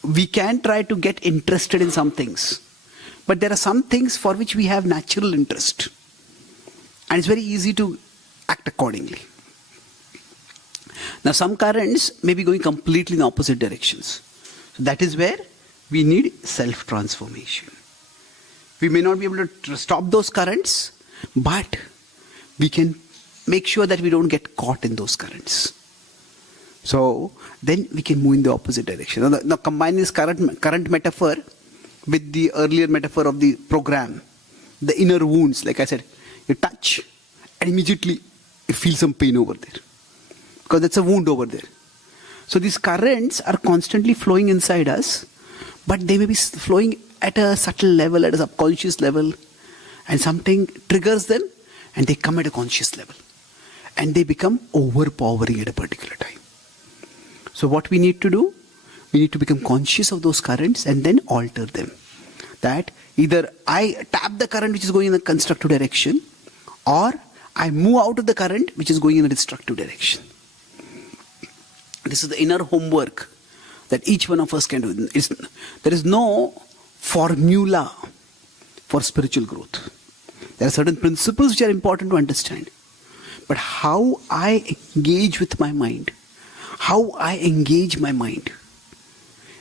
We can try to get interested in some things, but there are some things for which we have natural interest, and it's very easy to act accordingly. Now some currents may be going completely in opposite directions. So that is where we need self-transformation. We may not be able to stop those currents, but we can make sure that we don't get caught in those currents. So then we can move in the opposite direction. Now combine this current metaphor with the earlier metaphor of the program, the inner wounds. Like I said, you touch and immediately you feel some pain over there, because that's a wound over there. So these currents are constantly flowing inside us, but they may be flowing at a subtle level, at a subconscious level, and something triggers them and they come at a conscious level and they become overpowering at a particular time. So what we need to do, we need to become conscious of those currents and then alter them. That either I tap the current which is going in a constructive direction, or I move out of the current which is going in a destructive direction. This is the inner homework that each one of us can do. There is no formula for spiritual growth. There are certain principles which are important to understand. But how I engage with my mind, how I engage my mind,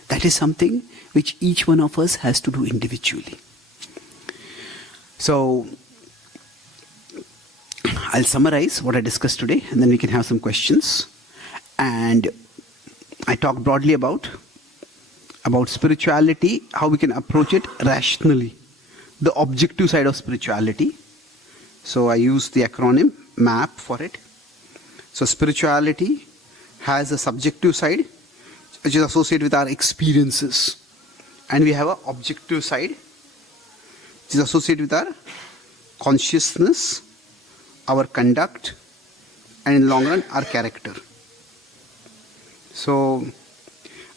that is something which each one of us has to do individually. So I'll summarize what I discussed today, and then we can have some questions. And I talked broadly about spirituality, how we can approach it rationally, the objective side of spirituality. So I used the acronym MAP for it. So spirituality has a subjective side which is associated with our experiences, and we have an objective side which is associated with our consciousness, our conduct, and in the long run our character. So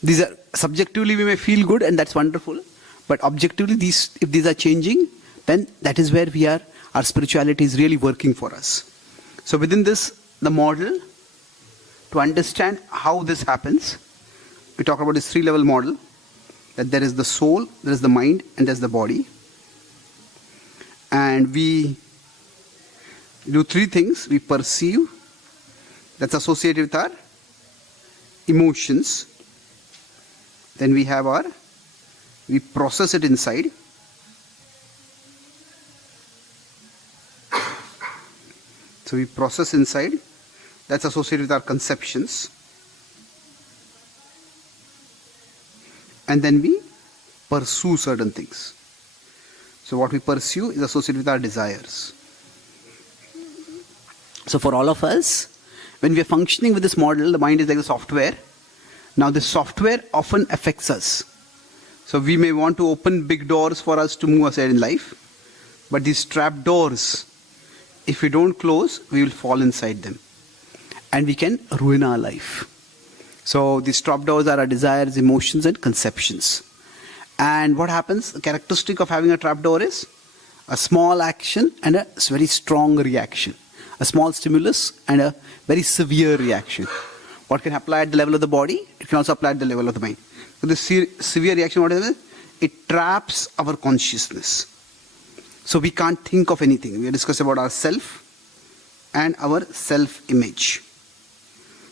these are subjectively we may feel good, and that's wonderful, but objectively if these are changing, then that is where we are, our spirituality is really working for us. So within this, the model, to understand how this happens, we talk about this 3-level model, that there is the soul, there is the mind, and there's the body. And we do 3 things. We perceive, that's associated with our emotions. Then we process it inside. So we process inside, that's associated with our conceptions. And then we pursue certain things. So what we pursue is associated with our desires. So for all of us, when we are functioning with this model, the mind is like the software. Now this software often affects us. So we may want to open big doors for us to move aside in life, but these trap doors, if we don't close, we will fall inside them, and we can ruin our life. So these trap doors are our desires, emotions, and conceptions. And what happens, the characteristic of having a trap door is a small action and a very strong reaction. A small stimulus and a very severe reaction. What can apply at the level of the body, it can also apply at the level of the mind. So this severe reaction, what is it? It traps our consciousness. So we can't think of anything. We are discussing about our self and our self-image.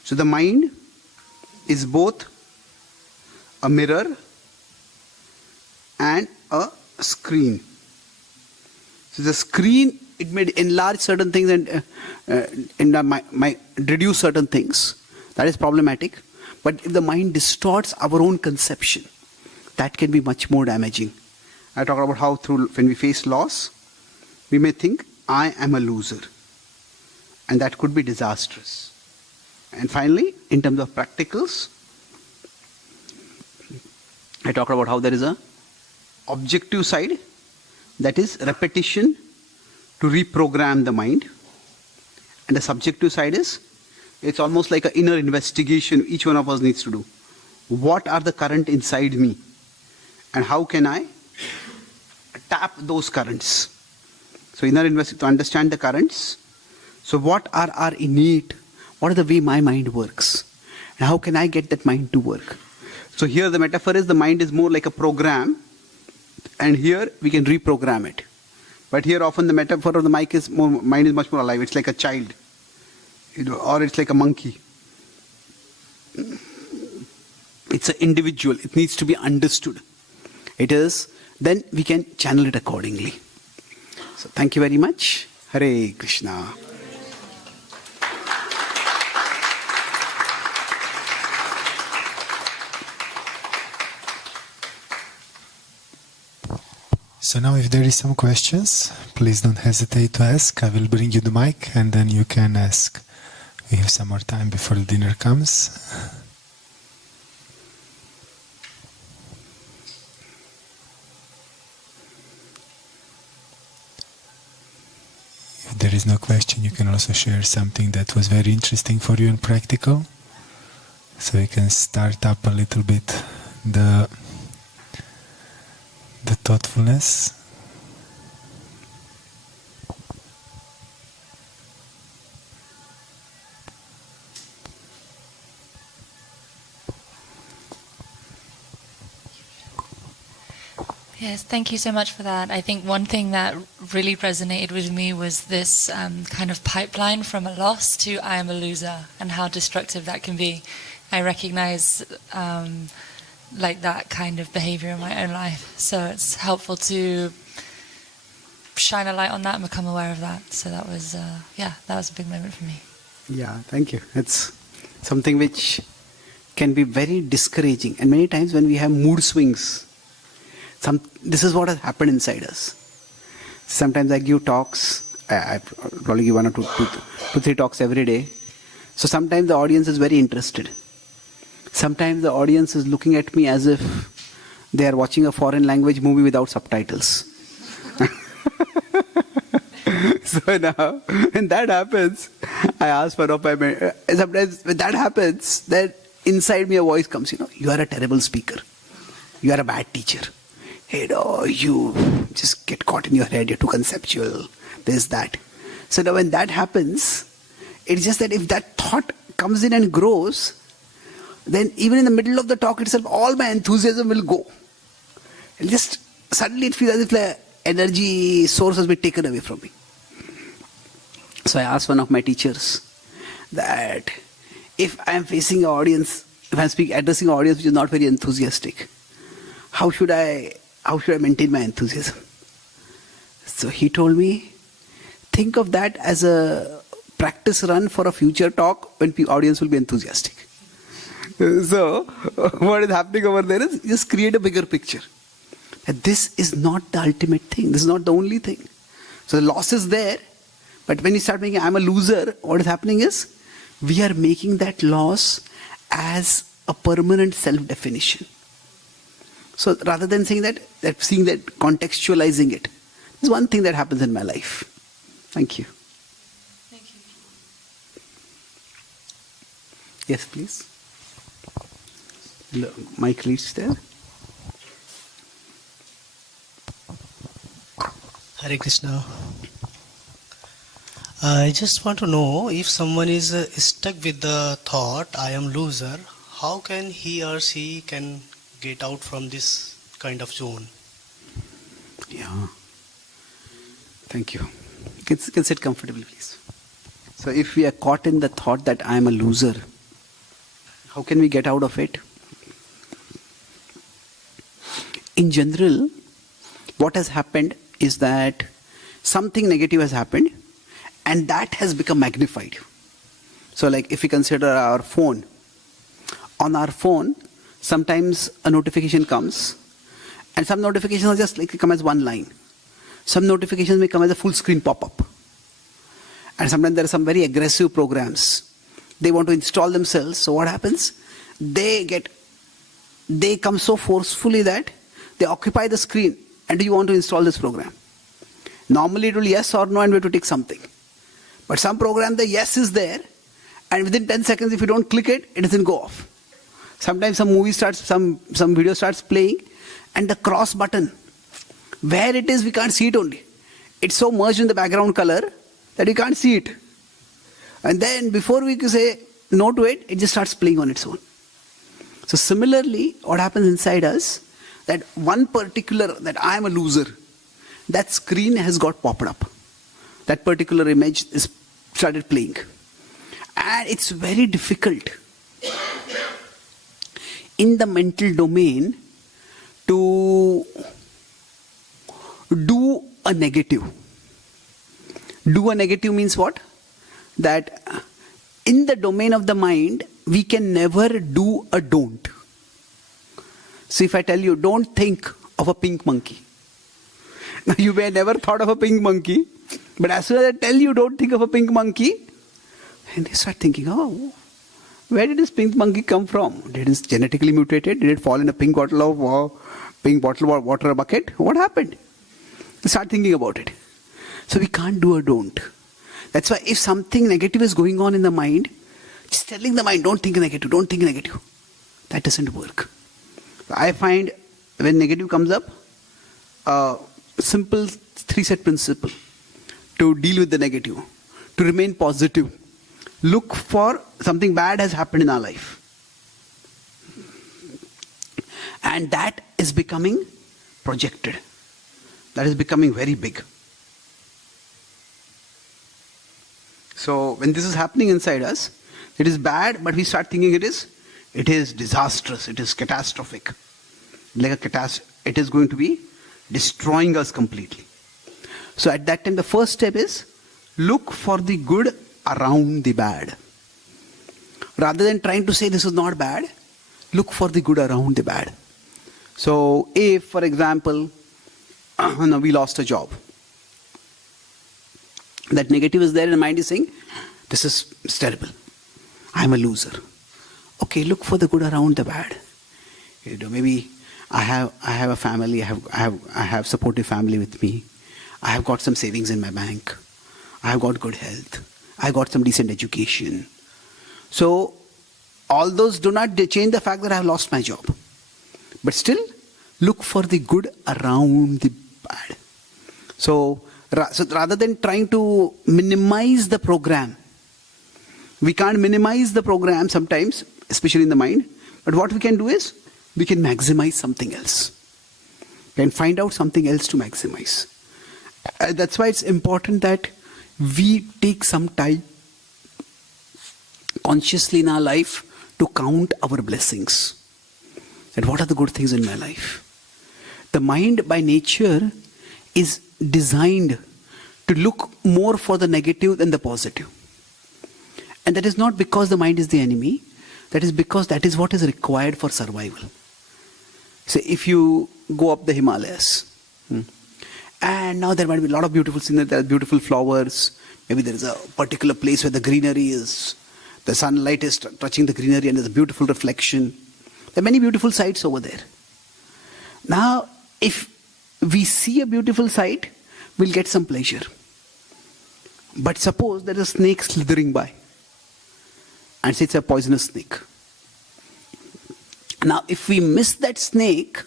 So the mind is both a mirror and a screen. So the screen, it may enlarge certain things and reduce certain things. That is problematic. But if the mind distorts our own conception, that can be much more damaging. I talked about how when we face loss, we may think, I am a loser. And that could be disastrous. And finally, in terms of practicals, I talked about how there is a objective side, that is repetition to reprogram the mind. And the subjective side is, it's almost like an inner investigation each one of us needs to do. What are the current inside me? And how can I tap those currents? So inner investigation, to understand the currents. So what are our innate, what are the way my mind works? And how can I get that mind to work? So here the metaphor is the mind is more like a program, and here we can reprogram it. But here often the metaphor of the mind is much more alive. It's like a child, or it's like a monkey. It's an individual. It needs to be understood. It is, then we can channel it accordingly. So thank you very much. Hare Krishna. So now if there is some questions, please don't hesitate to ask. I will bring you the mic and then you can ask. We have some more time before the dinner comes. If there is no question, you can also share something that was very interesting for you and practical. So you can start up a little bit the thoughtfulness. Yes, thank you so much for that. I think one thing that really resonated with me was this kind of pipeline from a loss to I am a loser, and how destructive that can be. I recognize like that kind of behavior in my own life. So it's helpful to shine a light on that and become aware of that. So that was, that was a big moment for me. Yeah, thank you. It's something which can be very discouraging. And many times when we have mood swings, this is what has happened inside us. Sometimes I give talks. I probably give 1 or 2, 3 talks every day. So sometimes the audience is very interested. Sometimes the audience is looking at me as if they are watching a foreign language movie without subtitles. So now, when that happens, I ask one of my sometimes when that happens, then inside me a voice comes, you are a terrible speaker. You are a bad teacher. Hey, you just get caught in your head, you're too conceptual, this, that. So now when that happens, it's just that if that thought comes in and grows, then even in the middle of the talk itself, all my enthusiasm will go. And just suddenly it feels as if the energy source has been taken away from me. So I asked one of my teachers that if I am facing an audience, if I am addressing an audience which is not very enthusiastic, how should I maintain my enthusiasm? So he told me, think of that as a practice run for a future talk when the audience will be enthusiastic. So what is happening over there is just create a bigger picture. That this is not the ultimate thing. This is not the only thing. So the loss is there. But when you start making I'm a loser, what is happening is we are making that loss as a permanent self-definition. So rather than saying that seeing that, contextualizing it, this is one thing that happens in my life. Thank you. Thank you. you. Yes, please. Mic reach there. Hare Krishna. I just want to know, if someone is stuck with the thought, I am loser, how can he or she can get out from this kind of zone? Yeah. Thank you. You can sit comfortably, please. So if we are caught in the thought that I am a loser, how can we get out of it? In general, what has happened is that something negative has happened and that has become magnified. So like if we consider our phone, on our phone, sometimes a notification comes and some notifications are just like come as one line. Some notifications may come as a full screen pop-up. And sometimes there are some very aggressive programs. They want to install themselves. So what happens? They come so forcefully that they occupy the screen. And do you want to install this program? Normally it will yes or no and we have to tick something. But some program the yes is there and within 10 seconds if you don't click it, it doesn't go off. Sometimes some movie starts, some video starts playing and the cross button, where it is we can't see it only. It's so merged in the background color that you can't see it. And then before we can say no to it, it just starts playing on its own. So similarly, what happens inside us, that one particular, that I am a loser, that screen has got popped up. That particular image is started playing. And it's very difficult in the mental domain to do a negative. Do a negative means what? That in the domain of the mind, we can never do a don't. So if I tell you, don't think of a pink monkey. Now you may have never thought of a pink monkey, but as soon as I tell you, don't think of a pink monkey, and you start thinking, oh, where did this pink monkey come from? Did it genetically mutated? Did it fall in a pink bottle of water bucket? What happened? You start thinking about it. So we can't do a don't. That's why if something negative is going on in the mind, just telling the mind, don't think negative, don't think negative. That doesn't work. I find when negative comes up, a simple 3-set principle to deal with the negative, to remain positive. Look for something bad has happened in our life. And that is becoming projected. That is becoming very big. So when this is happening inside us, it is bad, but we start thinking it is disastrous, it is catastrophic. Like a catastrophe, it is going to be destroying us completely. So at that time, the first step is look for the good around the bad. Rather than trying to say this is not bad, look for the good around the bad. So if, for example, we lost a job, that negative is there and the mind is saying, this is terrible, I'm a loser. Okay, look for the good around the bad. You know, maybe I have a family, I have supportive family with me. I have got some savings in my bank. I have got good health. I got some decent education. So all those do not change the fact that I have lost my job. But still, look for the good around the bad. So rather than trying to minimize the program, we can't minimize the program sometimes, especially in the mind. But what we can do is, we can maximize something else. We can find out something else to maximize. That's why it's important that we take some time consciously in our life to count our blessings. And what are the good things in my life? The mind by nature is designed to look more for the negative than the positive. And that is not because the mind is the enemy. That is because that is what is required for survival. So if you go up the Himalayas, and now there might be a lot of beautiful scenery, there are beautiful flowers, maybe there is a particular place where the greenery is, the sunlight is touching the greenery and there's a beautiful reflection. There are many beautiful sights over there. Now, if we see a beautiful sight, we'll get some pleasure. But suppose there is a snake slithering by, and say it's a poisonous snake. Now, if we miss that snake,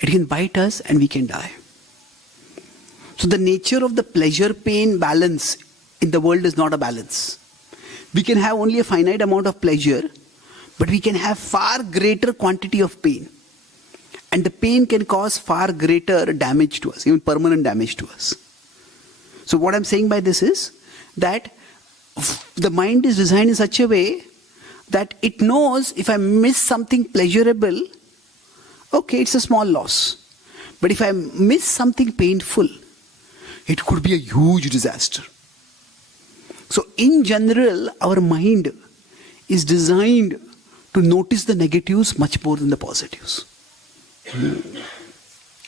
it can bite us and we can die. So the nature of the pleasure-pain balance in the world is not a balance. We can have only a finite amount of pleasure, but we can have far greater quantity of pain. And the pain can cause far greater damage to us, even permanent damage to us. So what I'm saying by this is that the mind is designed in such a way that it knows if I miss something pleasurable, okay, it's a small loss. But if I miss something painful, it could be a huge disaster. So in general, our mind is designed to notice the negatives much more than the positives.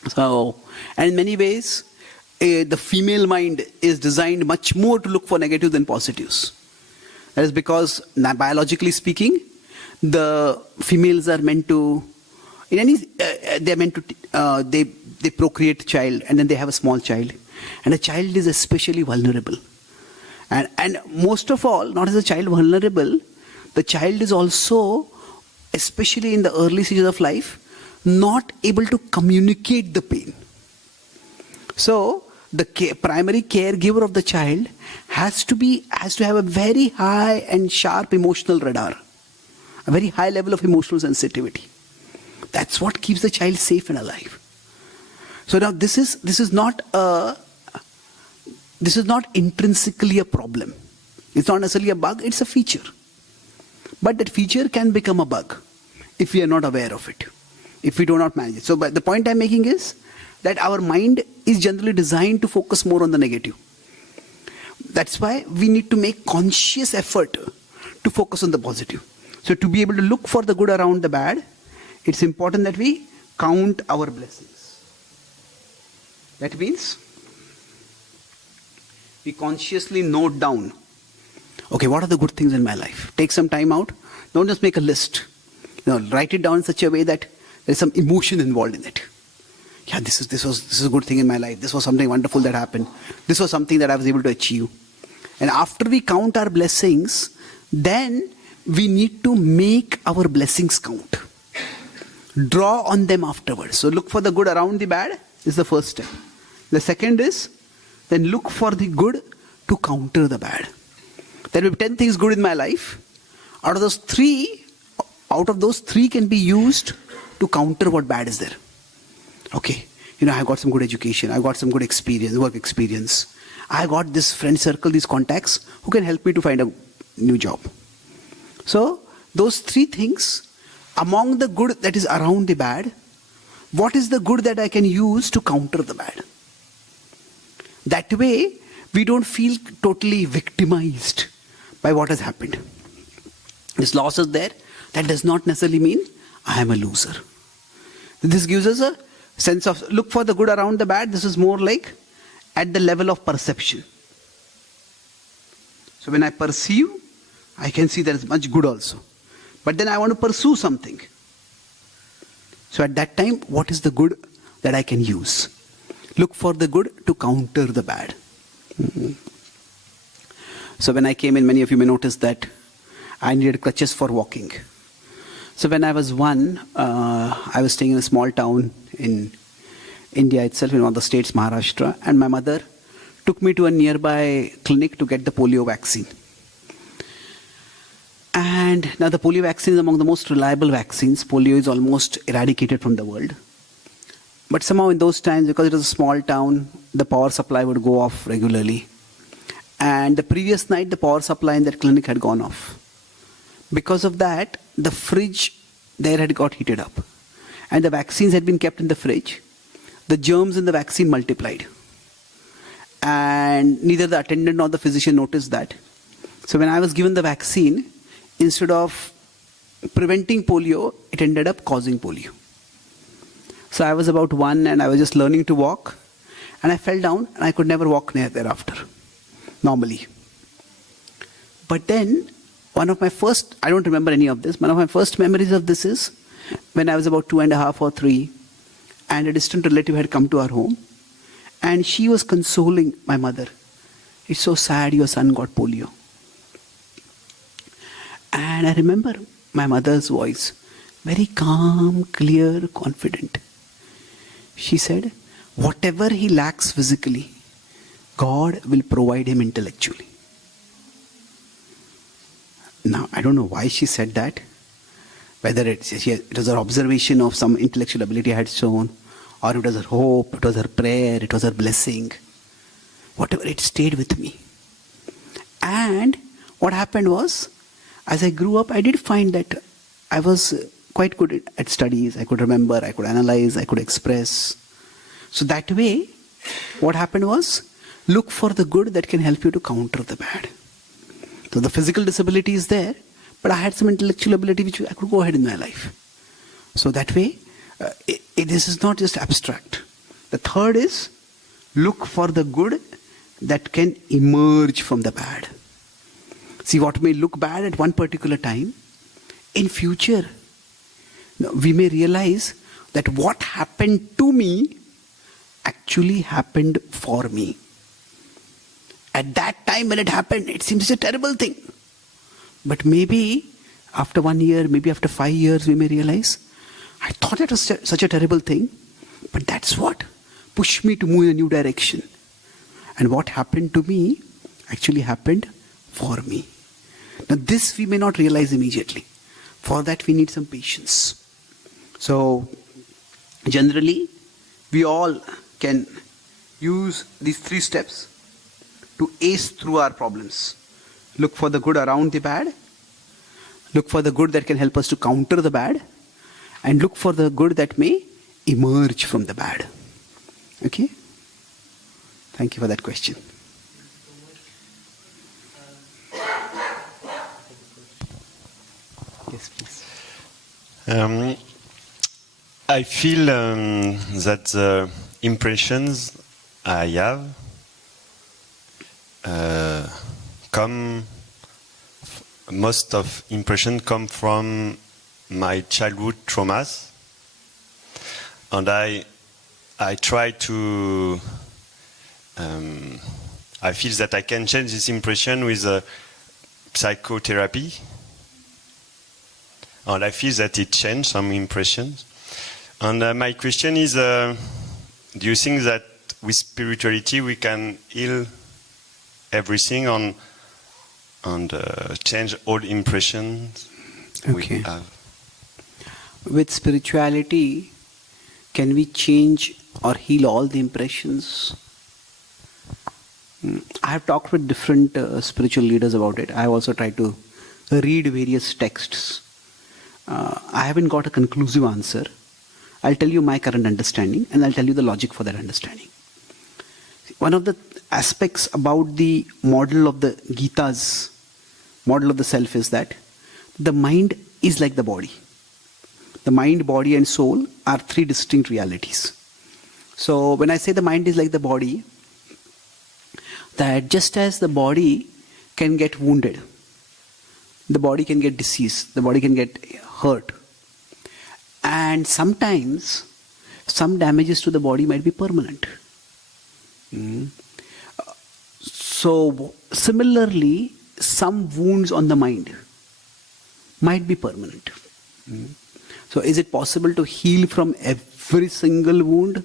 So, and in many ways, the female mind is designed much more to look for negatives than positives. That is because, biologically speaking, the females are meant to, they procreate a child and then they have a small child. And a child is especially vulnerable. And most of all, not as a child vulnerable, the child is also, especially in the early stages of life, not able to communicate the pain. So the primary caregiver of the child has to have a very high and sharp emotional radar, a very high level of emotional sensitivity. That's what keeps the child safe and alive. So now this is not intrinsically a problem. It's not necessarily a bug, it's a feature. But that feature can become a bug if we are not aware of it, if we do not manage it. So but the point I'm making is that our mind is generally designed to focus more on the negative. That's why we need to make conscious effort to focus on the positive. So to be able to look for the good around the bad, it's important that we count our blessings. That means we consciously note down, okay, what are the good things in my life? Take some time out. Don't just make a list. Write it down in such a way that there's some emotion involved in it. Yeah, this is a good thing in my life. This was something wonderful that happened. This was something that I was able to achieve. And after we count our blessings, then we need to make our blessings count. Draw on them afterwards. So look for the good around the bad is the first step. The second is, then look for the good to counter the bad. There will be 10 things good in my life. Out of those three can be used to counter what bad is there. Okay, I got some good education, I got some good experience, work experience. I got this friend circle, these contacts who can help me to find a new job. So those three things, among the good that is around the bad, what is the good that I can use to counter the bad? That way, we don't feel totally victimized by what has happened. This loss is there. That does not necessarily mean I am a loser. This gives us a sense of look for the good around the bad. This is more like at the level of perception. So when I perceive, I can see there is much good also. But then I want to pursue something. So at that time, what is the good that I can use? Look for the good to counter the bad. So when I came in, many of you may notice that I needed crutches for walking. So when I was I was staying in a small town in India itself, in one of the states, Maharashtra, and my mother took me to a nearby clinic to get the polio vaccine. And now the polio vaccine is among the most reliable vaccines. Polio is almost eradicated from the world. But somehow in those times, because it was a small town, the power supply would go off regularly. And the previous night, the power supply in that clinic had gone off. Because of that, the fridge there had got heated up. And the vaccines had been kept in the fridge. The germs in the vaccine multiplied. And neither the attendant nor the physician noticed that. So when I was given the vaccine, instead of preventing polio, it ended up causing polio. So I was about 1 and I was just learning to walk. And I fell down and I could never walk thereafter, normally. But then, one of my first, I don't remember any of this, one of my first memories of this is when I was about 2.5 or 3 and a distant relative had come to our home and she was consoling my mother. It's so sad your son got polio. And I remember my mother's voice, very calm, clear, confident. She said, whatever he lacks physically, God will provide him intellectually. Now, I don't know why she said that. Whether it was her observation of some intellectual ability I had shown, or it was her hope, it was her prayer, it was her blessing. Whatever, it stayed with me. And what happened was, as I grew up, I did find that I was quite good at studies. I could remember, I could analyze, I could express. So that way, what happened was, look for the good that can help you to counter the bad. So the physical disability is there, but I had some intellectual ability which I could go ahead in my life. So that way, this is not just abstract. The third is, look for the good that can emerge from the bad. See, what may look bad at one particular time, in future, we may realize that what happened to me actually happened for me. At that time when it happened, it seems a terrible thing. But maybe after 1 year, maybe after 5 years, we may realize, I thought it was such a terrible thing, but that's what pushed me to move in a new direction. And what happened to me actually happened for me. Now this we may not realize immediately. For that we need some patience. So generally, we all can use these 3 steps to ace through our problems. Look for the good around the bad. Look for the good that can help us to counter the bad. And look for the good that may emerge from the bad. Okay? Thank you for that question. Yes, please. I feel that the impressions I have most of impression come from my childhood traumas, and I try to I feel that I can change this impression with psychotherapy, and I feel that it changed some impressions. And my question is, do you think that with spirituality we can heal everything and change all impressions we have? With spirituality, can we change or heal all the impressions? I have talked with different spiritual leaders about it. I have also tried to read various texts. I haven't got a conclusive answer. I'll tell you my current understanding and I'll tell you the logic for that understanding. One of the aspects about the model of the Gita's model of the self is that the mind is like the body. The mind, body and soul are 3 distinct realities. So when I say the mind is like the body, that just as the body can get wounded, the body can get diseased, the body can get hurt, and sometimes some damages to the body might be permanent. So similarly, some wounds on the mind might be permanent. So is it possible to heal from every single wound?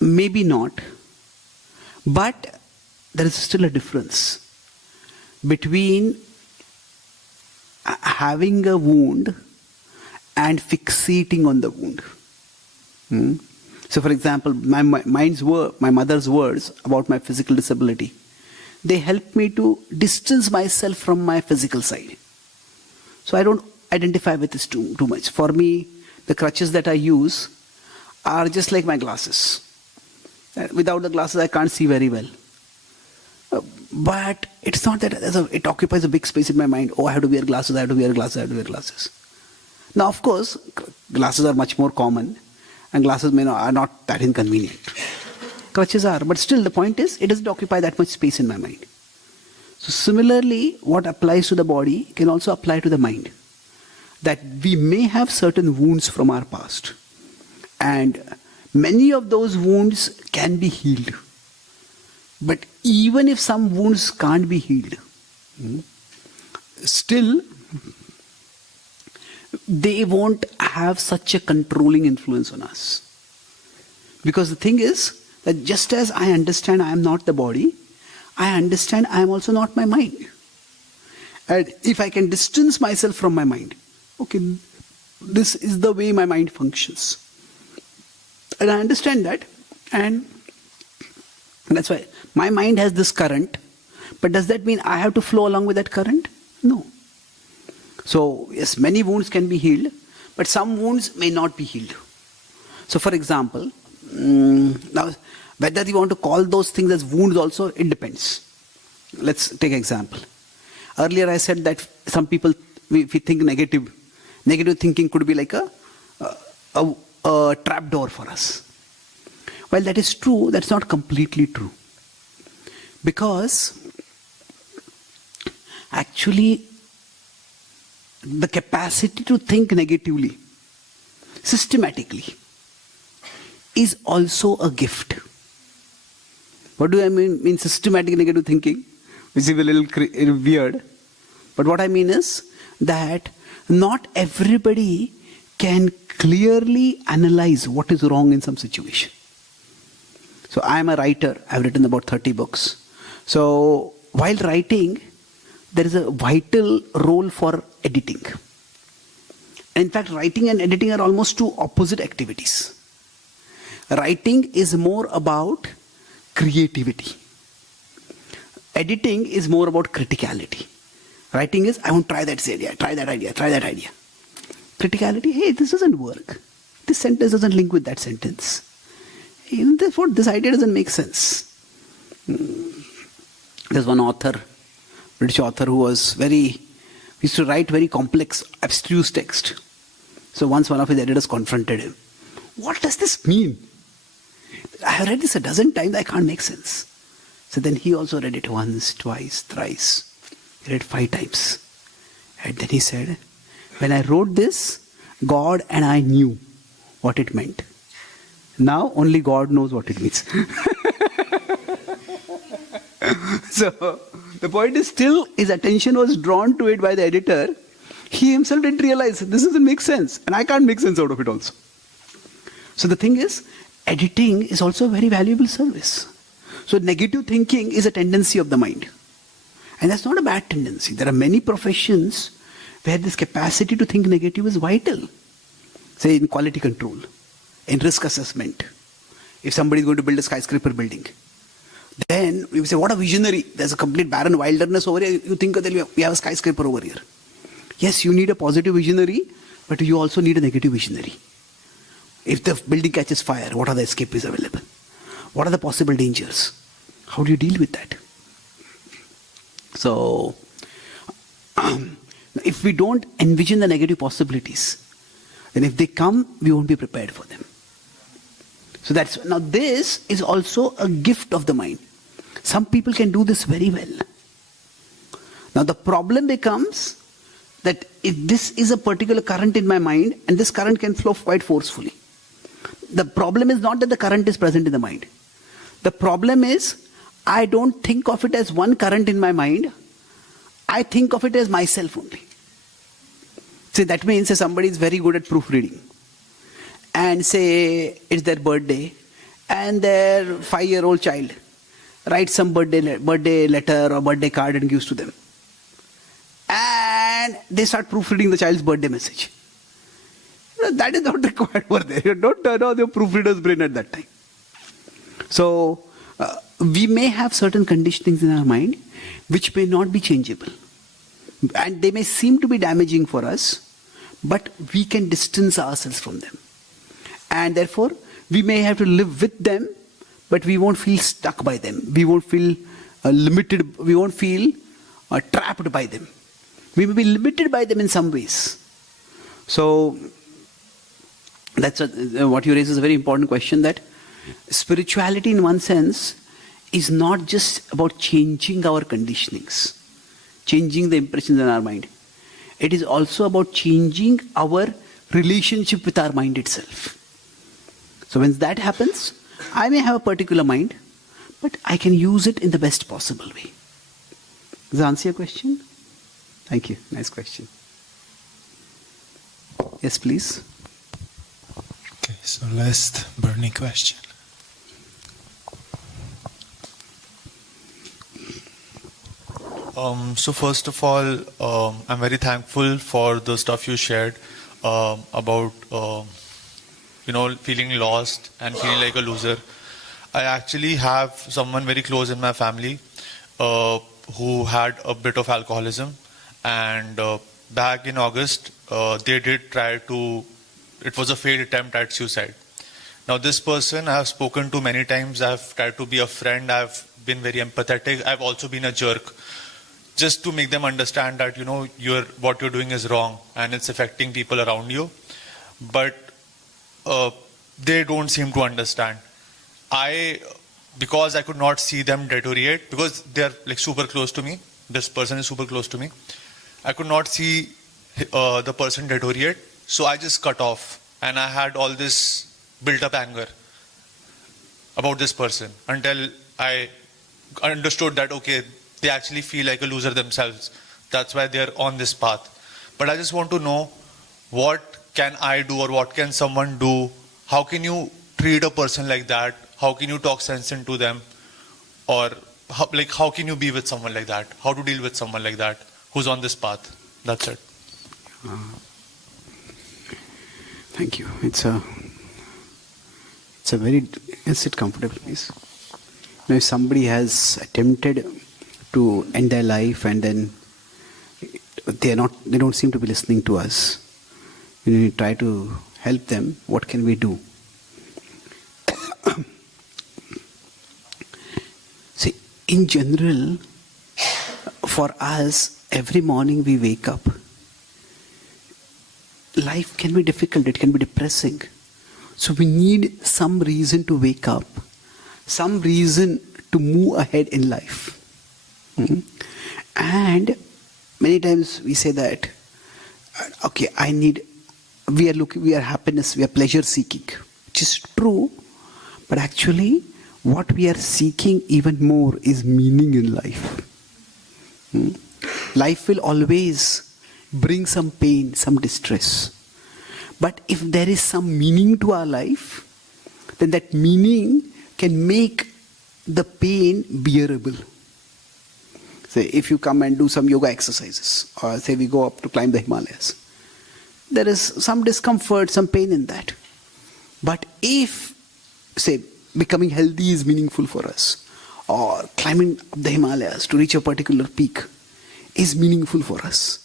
Maybe not. But there is still a difference between having a wound and fixating on the wound. So for example, my mother's words about my physical disability, they help me to distance myself from my physical side. So I don't identify with this too much. For me, the crutches that I use are just like my glasses. Without the glasses, I can't see very well. But it's not that it occupies a big space in my mind. Oh, I have to wear glasses, I have to wear glasses, I have to wear glasses. Now, of course, glasses are much more common and glasses are not that inconvenient. Crutches are, but still the point is, it doesn't occupy that much space in my mind. So similarly, what applies to the body can also apply to the mind. That we may have certain wounds from our past. And many of those wounds can be healed. But even if some wounds can't be healed, still they won't have such a controlling influence on us. Because the thing is that just as I understand I am not the body, I understand I am also not my mind. And if I can distance myself from my mind, okay, this is the way my mind functions. And I understand that, and that's why my mind has this current, but does that mean I have to flow along with that current? No. So yes, many wounds can be healed, but some wounds may not be healed. So for example, now whether you want to call those things as wounds also, it depends. Let's take an example. Earlier I said that some people, if we think negative thinking could be like a trap door for us. While that is true, that's not completely true. Because actually the capacity to think negatively, systematically, is also a gift. What do I mean systematic negative thinking? Which is a little weird. But what I mean is that not everybody can clearly analyze what is wrong in some situation. So I am a writer. I've written about 30 books. So while writing, there is a vital role for editing. In fact, writing and editing are almost two opposite activities. Writing is more about creativity. Editing is more about criticality. Writing is, I want to try that idea, try that idea. Criticality, hey, this doesn't work. This sentence doesn't link with that sentence. Therefore, this idea doesn't make sense. There's one author, British author, who used to write very complex, abstruse text. So once one of his editors confronted him. What does this mean? I have read this a dozen times, I can't make sense. So then he also read it once, twice, thrice. He read 5 times. And then he said, when I wrote this, God and I knew what it meant. Now only God knows what it means. So the point is still his attention was drawn to it by the editor. He himself didn't realize this doesn't make sense. And I can't make sense out of it also. So the thing is, editing is also a very valuable service. So negative thinking is a tendency of the mind. And that's not a bad tendency. There are many professions where this capacity to think negative is vital. Say in quality control, in risk assessment. If somebody is going to build a skyscraper building, then we say, what a visionary. There's a complete barren wilderness over here. You think that we have a skyscraper over here. Yes, you need a positive visionary, but you also need a negative visionary. If the building catches fire, what are the escapees available? What are the possible dangers? How do you deal with that? So, if we don't envision the negative possibilities, then if they come, we won't be prepared for them. So now this is also a gift of the mind. Some people can do this very well. Now the problem becomes that if this is a particular current in my mind, and this current can flow quite forcefully. The problem is not that the current is present in the mind. The problem is I don't think of it as one current in my mind. I think of it as myself only. See, that means if somebody is very good at proofreading, and say it's their birthday, and their 5-year-old child writes some birthday letter or birthday card and gives to them. And they start proofreading the child's birthday message. That is not required over there. You don't turn on your proofreader's brain at that time. So, we may have certain conditionings in our mind which may not be changeable. And they may seem to be damaging for us, but we can distance ourselves from them. And therefore, we may have to live with them, but we won't feel stuck by them. We won't feel limited. We won't feel trapped by them. We may be limited by them in some ways. So, that's what you raise is a very important question, that spirituality in one sense is not just about changing our conditionings, changing the impressions in our mind. It is also about changing our relationship with our mind itself. So when that happens, I may have a particular mind, but I can use it in the best possible way. Does that answer your question? Thank you. Nice question. Yes, please. Okay, so last burning question. So first of all, I'm very thankful for the stuff you shared about feeling lost and feeling like a loser. I actually have someone very close in my family who had a bit of alcoholism, and back in August they did try to. It was a failed attempt at suicide. Now this person I have spoken to many times. I've tried to be a friend. I've been very empathetic. I've also been a jerk, just to make them understand that what you're doing is wrong and it's affecting people around you. But they don't seem to understand. Because I could not see them deteriorate, because they're like super close to me. This person is super close to me. I could not see the person deteriorate, so I just cut off, and I had all this built up anger. about this person until I understood that, okay, they actually feel like a loser themselves. That's why they're on this path. But I just want to know, what can I do or what can someone do? How can you treat a person like that? How can you talk sense into them? Or how can you be with someone like that? How to deal with someone like that who's on this path? That's it. Thank you. It's a very, sit comfortable, please. Now, if somebody has attempted to end their life and then they don't seem to be listening to us, we try to help them. What can we do? See, in general, for us, every morning we wake up, life can be difficult, it can be depressing. So we need some reason to wake up, some reason to move ahead in life. And many times we say that, okay, we are happiness, we are pleasure seeking, which is true, but actually what we are seeking even more is meaning in life. Life will always bring some pain, some distress. But if there is some meaning to our life, then that meaning can make the pain bearable. Say, if you come and do some yoga exercises, or say we go up to climb the Himalayas, there is some discomfort, some pain in that. But if, say, becoming healthy is meaningful for us, or climbing up the Himalayas to reach a particular peak is meaningful for us,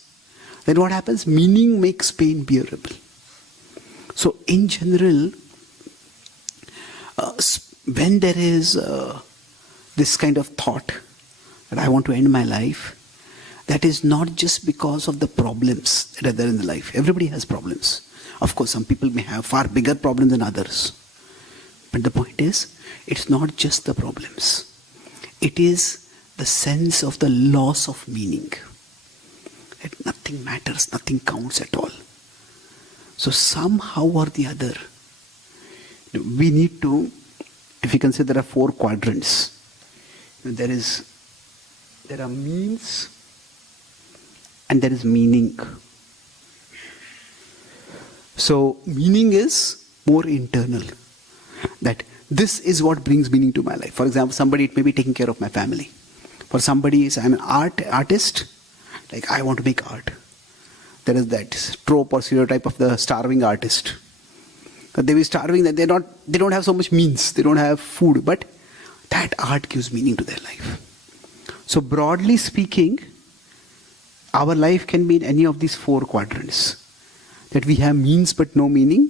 then what happens? Meaning makes pain bearable. So in general, when there is this kind of thought that I want to end my life, that is not just because of the problems that are there in the life. Everybody has problems. Of course, some people may have far bigger problems than others. But the point is, it's not just the problems. It is the sense of the loss of meaning. That nothing matters, nothing counts at all. So somehow or the other, we need to, if you consider there are 4 quadrants, there are means and there is meaning. So meaning is more internal. That this is what brings meaning to my life. For example, somebody, it may be taking care of my family. For somebody, I'm an artist, like I want to make art. There is that trope or stereotype of the starving artist. That they be starving, that they don't have so much means, they don't have food, but that art gives meaning to their life. So broadly speaking, our life can be in any of these 4 quadrants. That we have means but no meaning,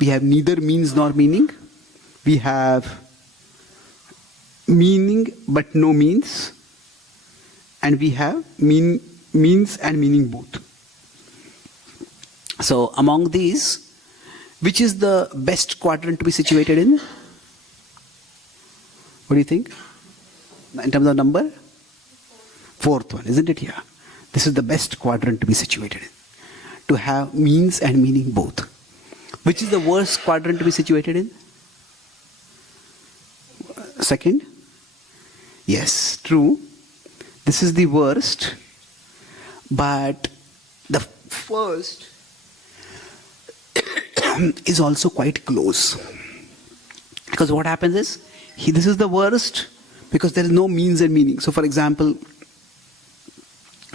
we have neither means nor meaning, we have meaning but no means, and we have means and meaning both. So among these, which is the best quadrant to be situated in? What do you think? In terms of number? 4th one, isn't it? Yeah. This is the best quadrant to be situated in. To have means and meaning both. Which is the worst quadrant to be situated in? 2nd? Yes, true. This is the worst. But the first is also quite close. Because what happens is, this is the worst because there is no means and meaning. So for example,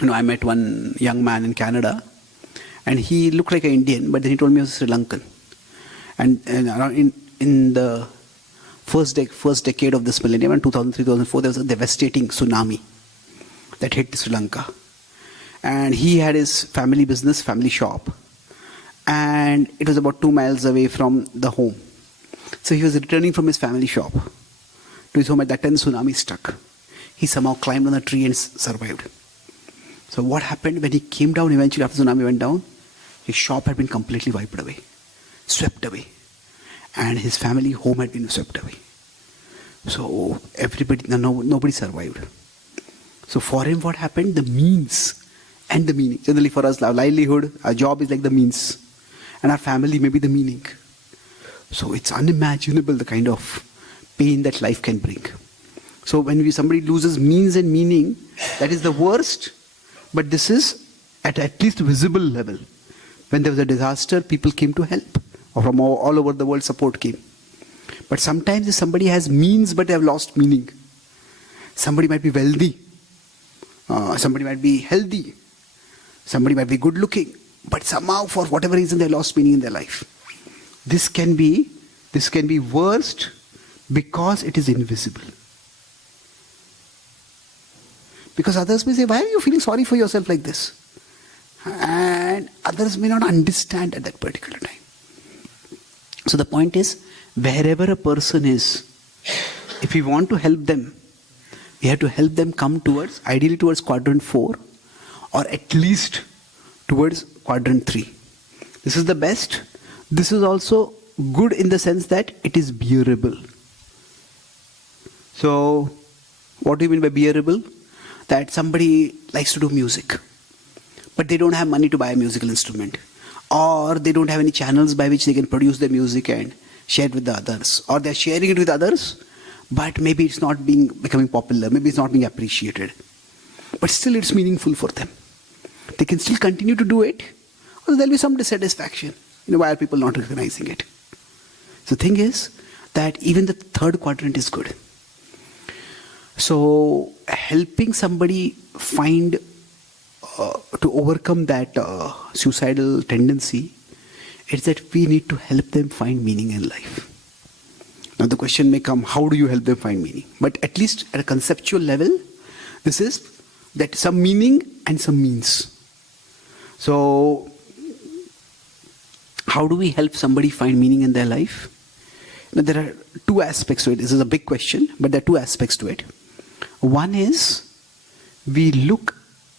I met one young man in Canada and he looked like an Indian, but then he told me he was Sri Lankan. And in the first decade of this millennium, in 2003, 2004, there was a devastating tsunami that hit Sri Lanka. And he had his family business, family shop. And it was about 2 miles away from the home. So he was returning from his family shop to his home. At that time, the tsunami struck. He somehow climbed on a tree and survived. So what happened when he came down eventually after the tsunami went down? His shop had been completely wiped away, swept away. And his family home had been swept away. So nobody survived. So for him, what happened? The means and the meaning. Generally for us, our livelihood, our job is like the means. And our family may be the meaning. So it's unimaginable the kind of pain that life can bring. So when somebody loses means and meaning, that is the worst, but this is at least visible level. When there was a disaster, people came to help. Or from all over the world, support came. But sometimes if somebody has means but they have lost meaning, somebody might be wealthy, somebody might be healthy, somebody might be good looking, but somehow for whatever reason they lost meaning in their life. This can be worst because it is invisible. Because others may say, why are you feeling sorry for yourself like this? And others may not understand at that particular time. So the point is, wherever a person is, if we want to help them, we have to help them come towards, ideally towards quadrant 4, or at least towards quadrant 3. This is the best. This is also good in the sense that it is bearable. So, what do you mean by bearable? That somebody likes to do music, but they don't have money to buy a musical instrument, or they don't have any channels by which they can produce their music and share it with the others, or they're sharing it with others, but maybe it's not becoming popular, maybe it's not being appreciated, but still it's meaningful for them. They can still continue to do it, or there'll be some dissatisfaction. Why are people not recognizing it? So the thing is that even the third quadrant is good. So helping somebody find to overcome that suicidal tendency, it's that we need to help them find meaning in life. Now the question may come, how do you help them find meaning? But at least at a conceptual level, this is that some meaning and some means. So how do we help somebody find meaning in their life? Now there are two aspects to it. This is a big question, but there are two aspects to it. One is we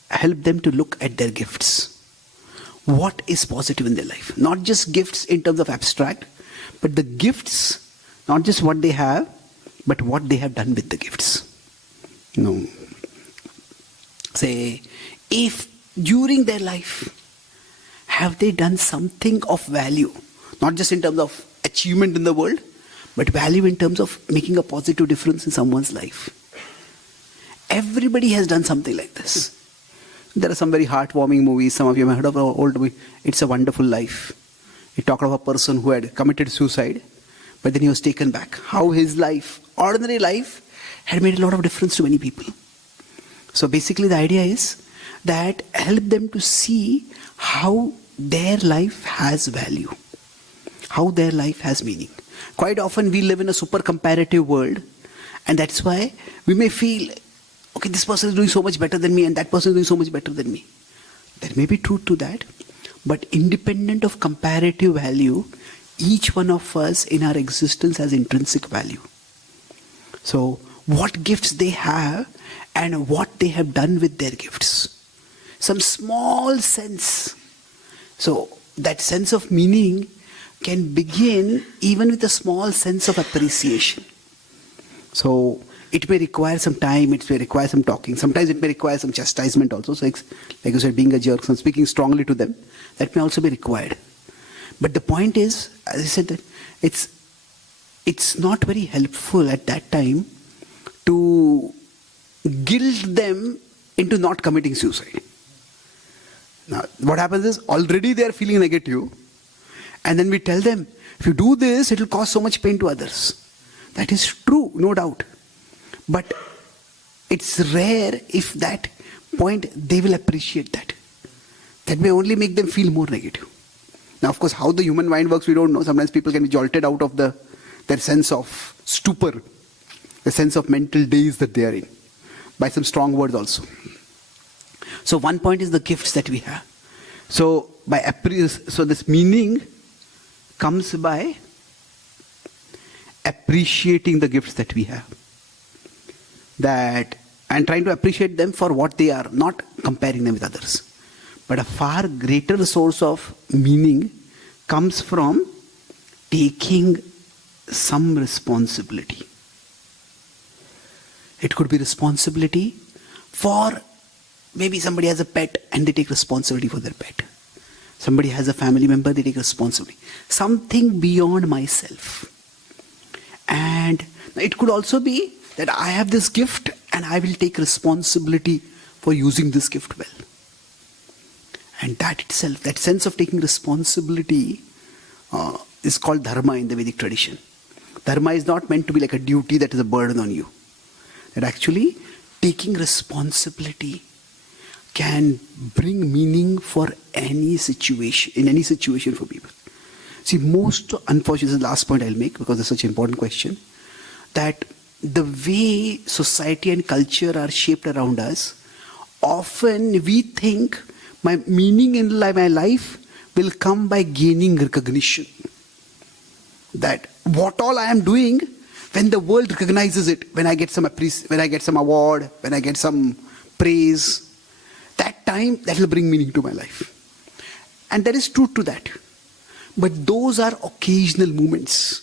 help them to look at their gifts. What is positive in their life? Not just gifts in terms of abstract, but the gifts, not just what they have, but what they have done with the gifts. Say, if during their life, have they done something of value, not just in terms of achievement in the world, but value in terms of making a positive difference in someone's life. Everybody has done something like this. There are some very heartwarming movies. Some of you have heard of an old movie, It's a Wonderful Life. It talked of a person who had committed suicide, but then he was taken back. How his life, ordinary life, had made a lot of difference to many people. So basically the idea is that help them to see how their life has value, how their life has meaning. Quite often we live in a super comparative world, and that's why we may feel, okay, this person is doing so much better than me and that person is doing so much better than me. There may be truth to that, but independent of comparative value, each one of us in our existence has intrinsic value. So what gifts they have and what they have done with their gifts. Some small sense. So that sense of meaning can begin even with a small sense of appreciation. So it may require some time, it may require some talking. Sometimes it may require some chastisement also. So like you said, being a jerk, so speaking strongly to them, that may also be required. But the point is, as I said, that it's not very helpful at that time to guilt them into not committing suicide. Now, what happens is, already they are feeling negative, and then we tell them, if you do this, it will cause so much pain to others. That is true, no doubt. But it's rare if that point they will appreciate that. That may only make them feel more negative. Now, of course, how the human mind works, we don't know. Sometimes people can be jolted out of their sense of stupor, the sense of mental daze that they are in, by some strong words also. So one point is the gifts that we have. So this meaning comes by appreciating the gifts that we have. And trying to appreciate them for what they are, not comparing them with others. But a far greater source of meaning comes from taking some responsibility. It could be responsibility for, maybe somebody has a pet and they take responsibility for their pet. Somebody has a family member, they take responsibility. Something beyond myself. And It could also be that I have this gift and I will take responsibility for using this gift well. And that itself, that sense of taking responsibility is called dharma in the Vedic tradition. Dharma is not meant to be like a duty that is a burden on you. That actually taking responsibility can bring meaning for any situation, in any situation for people. See, most, unfortunately, this is the last point I'll make because it's such an important question, that the way society and culture are shaped around us, often we think my meaning in my life will come by gaining recognition. That what all I am doing, when the world recognizes it, when I get some award, when I get some praise, that time that will bring meaning to my life. And there is truth to that. But those are occasional moments.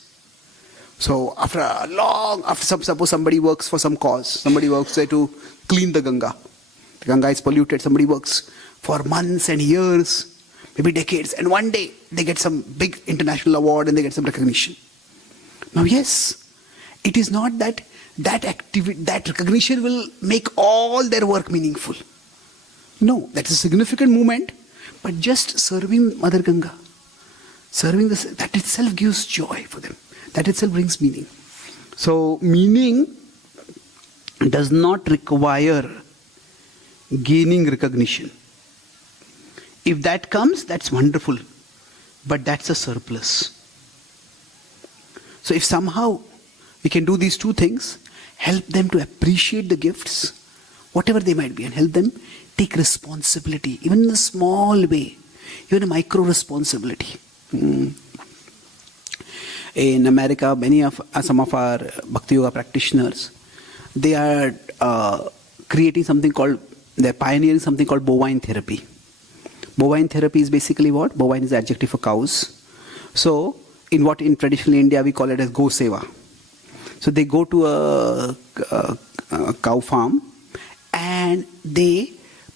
So suppose somebody works for some cause, somebody works there to clean the Ganga. The Ganga is polluted, somebody works for months and years, maybe decades, and one day they get some big international award and they get some recognition. Now yes, it is not that that recognition will make all their work meaningful. No, that's a significant moment, but just serving Mother Ganga, serving this, that itself gives joy for them. That itself brings meaning. So meaning does not require gaining recognition. If that comes, that's wonderful, but that's a surplus. So if somehow we can do these two things, help them to appreciate the gifts, whatever they might be, and help them take responsibility, even in a small way, even a micro responsibility. In America, some of our Bhakti Yoga practitioners, they are they're pioneering something called bovine therapy. Bovine therapy is basically what? Bovine is the adjective for cows. So, in traditional India we call it as go seva. So they go to a cow farm, and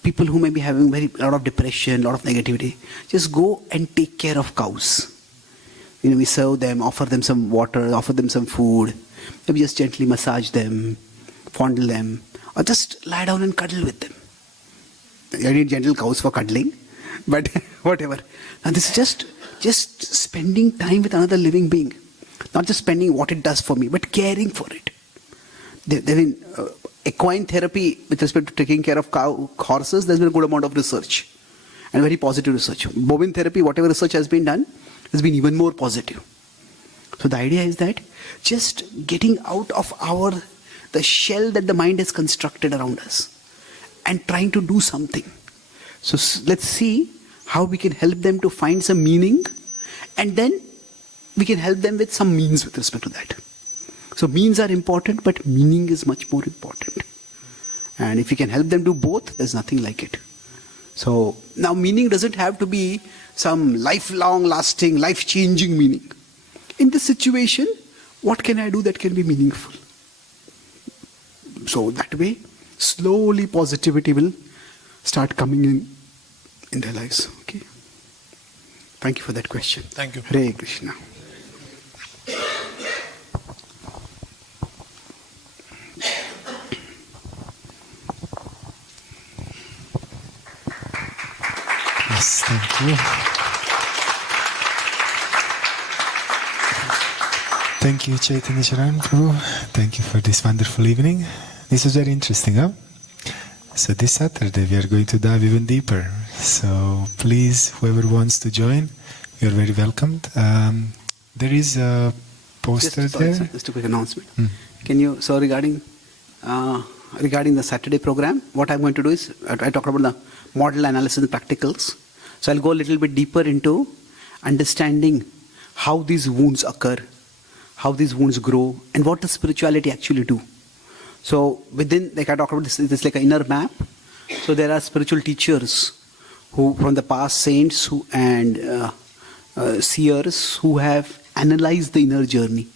people who may be having a lot of depression, a lot of negativity, just go and take care of cows. We serve them, offer them some water, offer them some food, maybe just gently massage them, fondle them, or just lie down and cuddle with them. You need gentle cows for cuddling, but whatever. Now this is just spending time with another living being. Not just spending what it does for me, but caring for it. Equine therapy, with respect to taking care of horses, there's been a good amount of research, and very positive research. Bovine therapy, whatever research has been done, has been even more positive. So the idea is that just getting out of the shell that the mind has constructed around us and trying to do something. So let's see how we can help them to find some meaning, and then we can help them with some means with respect to that. So means are important, but meaning is much more important. And if we can help them do both, there's nothing like it. So now meaning doesn't have to be some lifelong lasting, life-changing meaning. In this situation, what can I do that can be meaningful? So that way, slowly positivity will start coming in their lives. Okay. Thank you for that question. Thank you. Hare Krishna. Yes, thank you. Thank you, Chaitanya Charan Prabhu. Thank you for this wonderful evening. This was very interesting, huh? So this Saturday we are going to dive even deeper. So please, whoever wants to join, you're very welcomed. There is a poster there. Just a quick announcement. Can you, so regarding the Saturday program, what I'm going to do is, I talked about the model analysis and practicals. So I'll go a little bit deeper into understanding how these wounds occur, how these wounds grow, and what does spirituality actually do. So within, like I talked about, this is like an inner map. So there are spiritual teachers who, from the past, saints and seers who have analyzed the inner journey.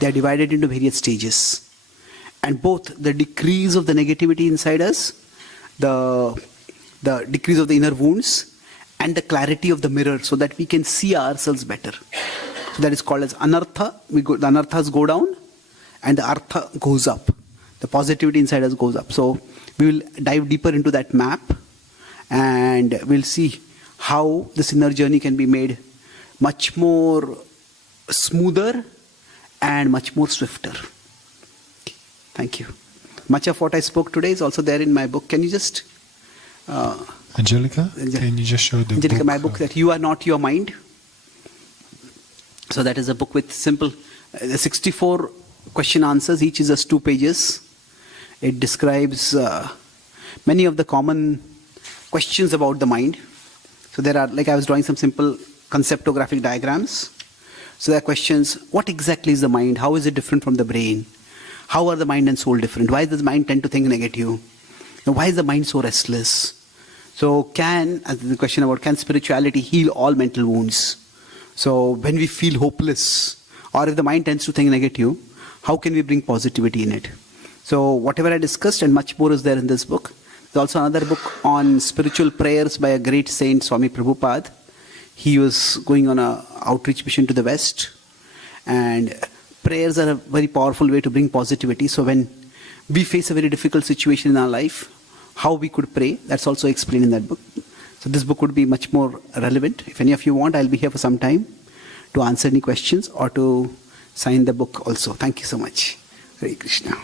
They are divided into various stages. And both the decrease of the negativity inside us, the decrease of the inner wounds, and the clarity of the mirror, so that we can see ourselves better. So that is called as anartha. The anarthas go down, and the artha goes up. The positivity inside us goes up. So we will dive deeper into that map, and we'll see how this inner journey can be made much more smoother and much more swifter. Thank you. Much of what I spoke today is also there in my book. Can you just... Angelica, can you just show the Angelica, book? my book, that You Are Not Your Mind. So that is a book with simple 64 question answers. Each is just 2 pages. It describes many of the common questions about the mind. So there are, like I was drawing some simple conceptographic diagrams. So there are questions: what exactly is the mind? How is it different from the brain? How are the mind and soul different? Why does the mind tend to think negative? Why is the mind so restless? So the question about, can spirituality heal all mental wounds? So when we feel hopeless, or if the mind tends to think negative, how can we bring positivity in it? So whatever I discussed and much more is there in this book. There's also another book on spiritual prayers by a great saint, Swami Prabhupada. He was going on an outreach mission to the West. And prayers are a very powerful way to bring positivity. So when we face a very difficult situation in our life, how we could pray, that's also explained in that book. So this book would be much more relevant. If any of you want, I'll be here for some time to answer any questions or to sign the book also. Thank you so much. Hare Krishna.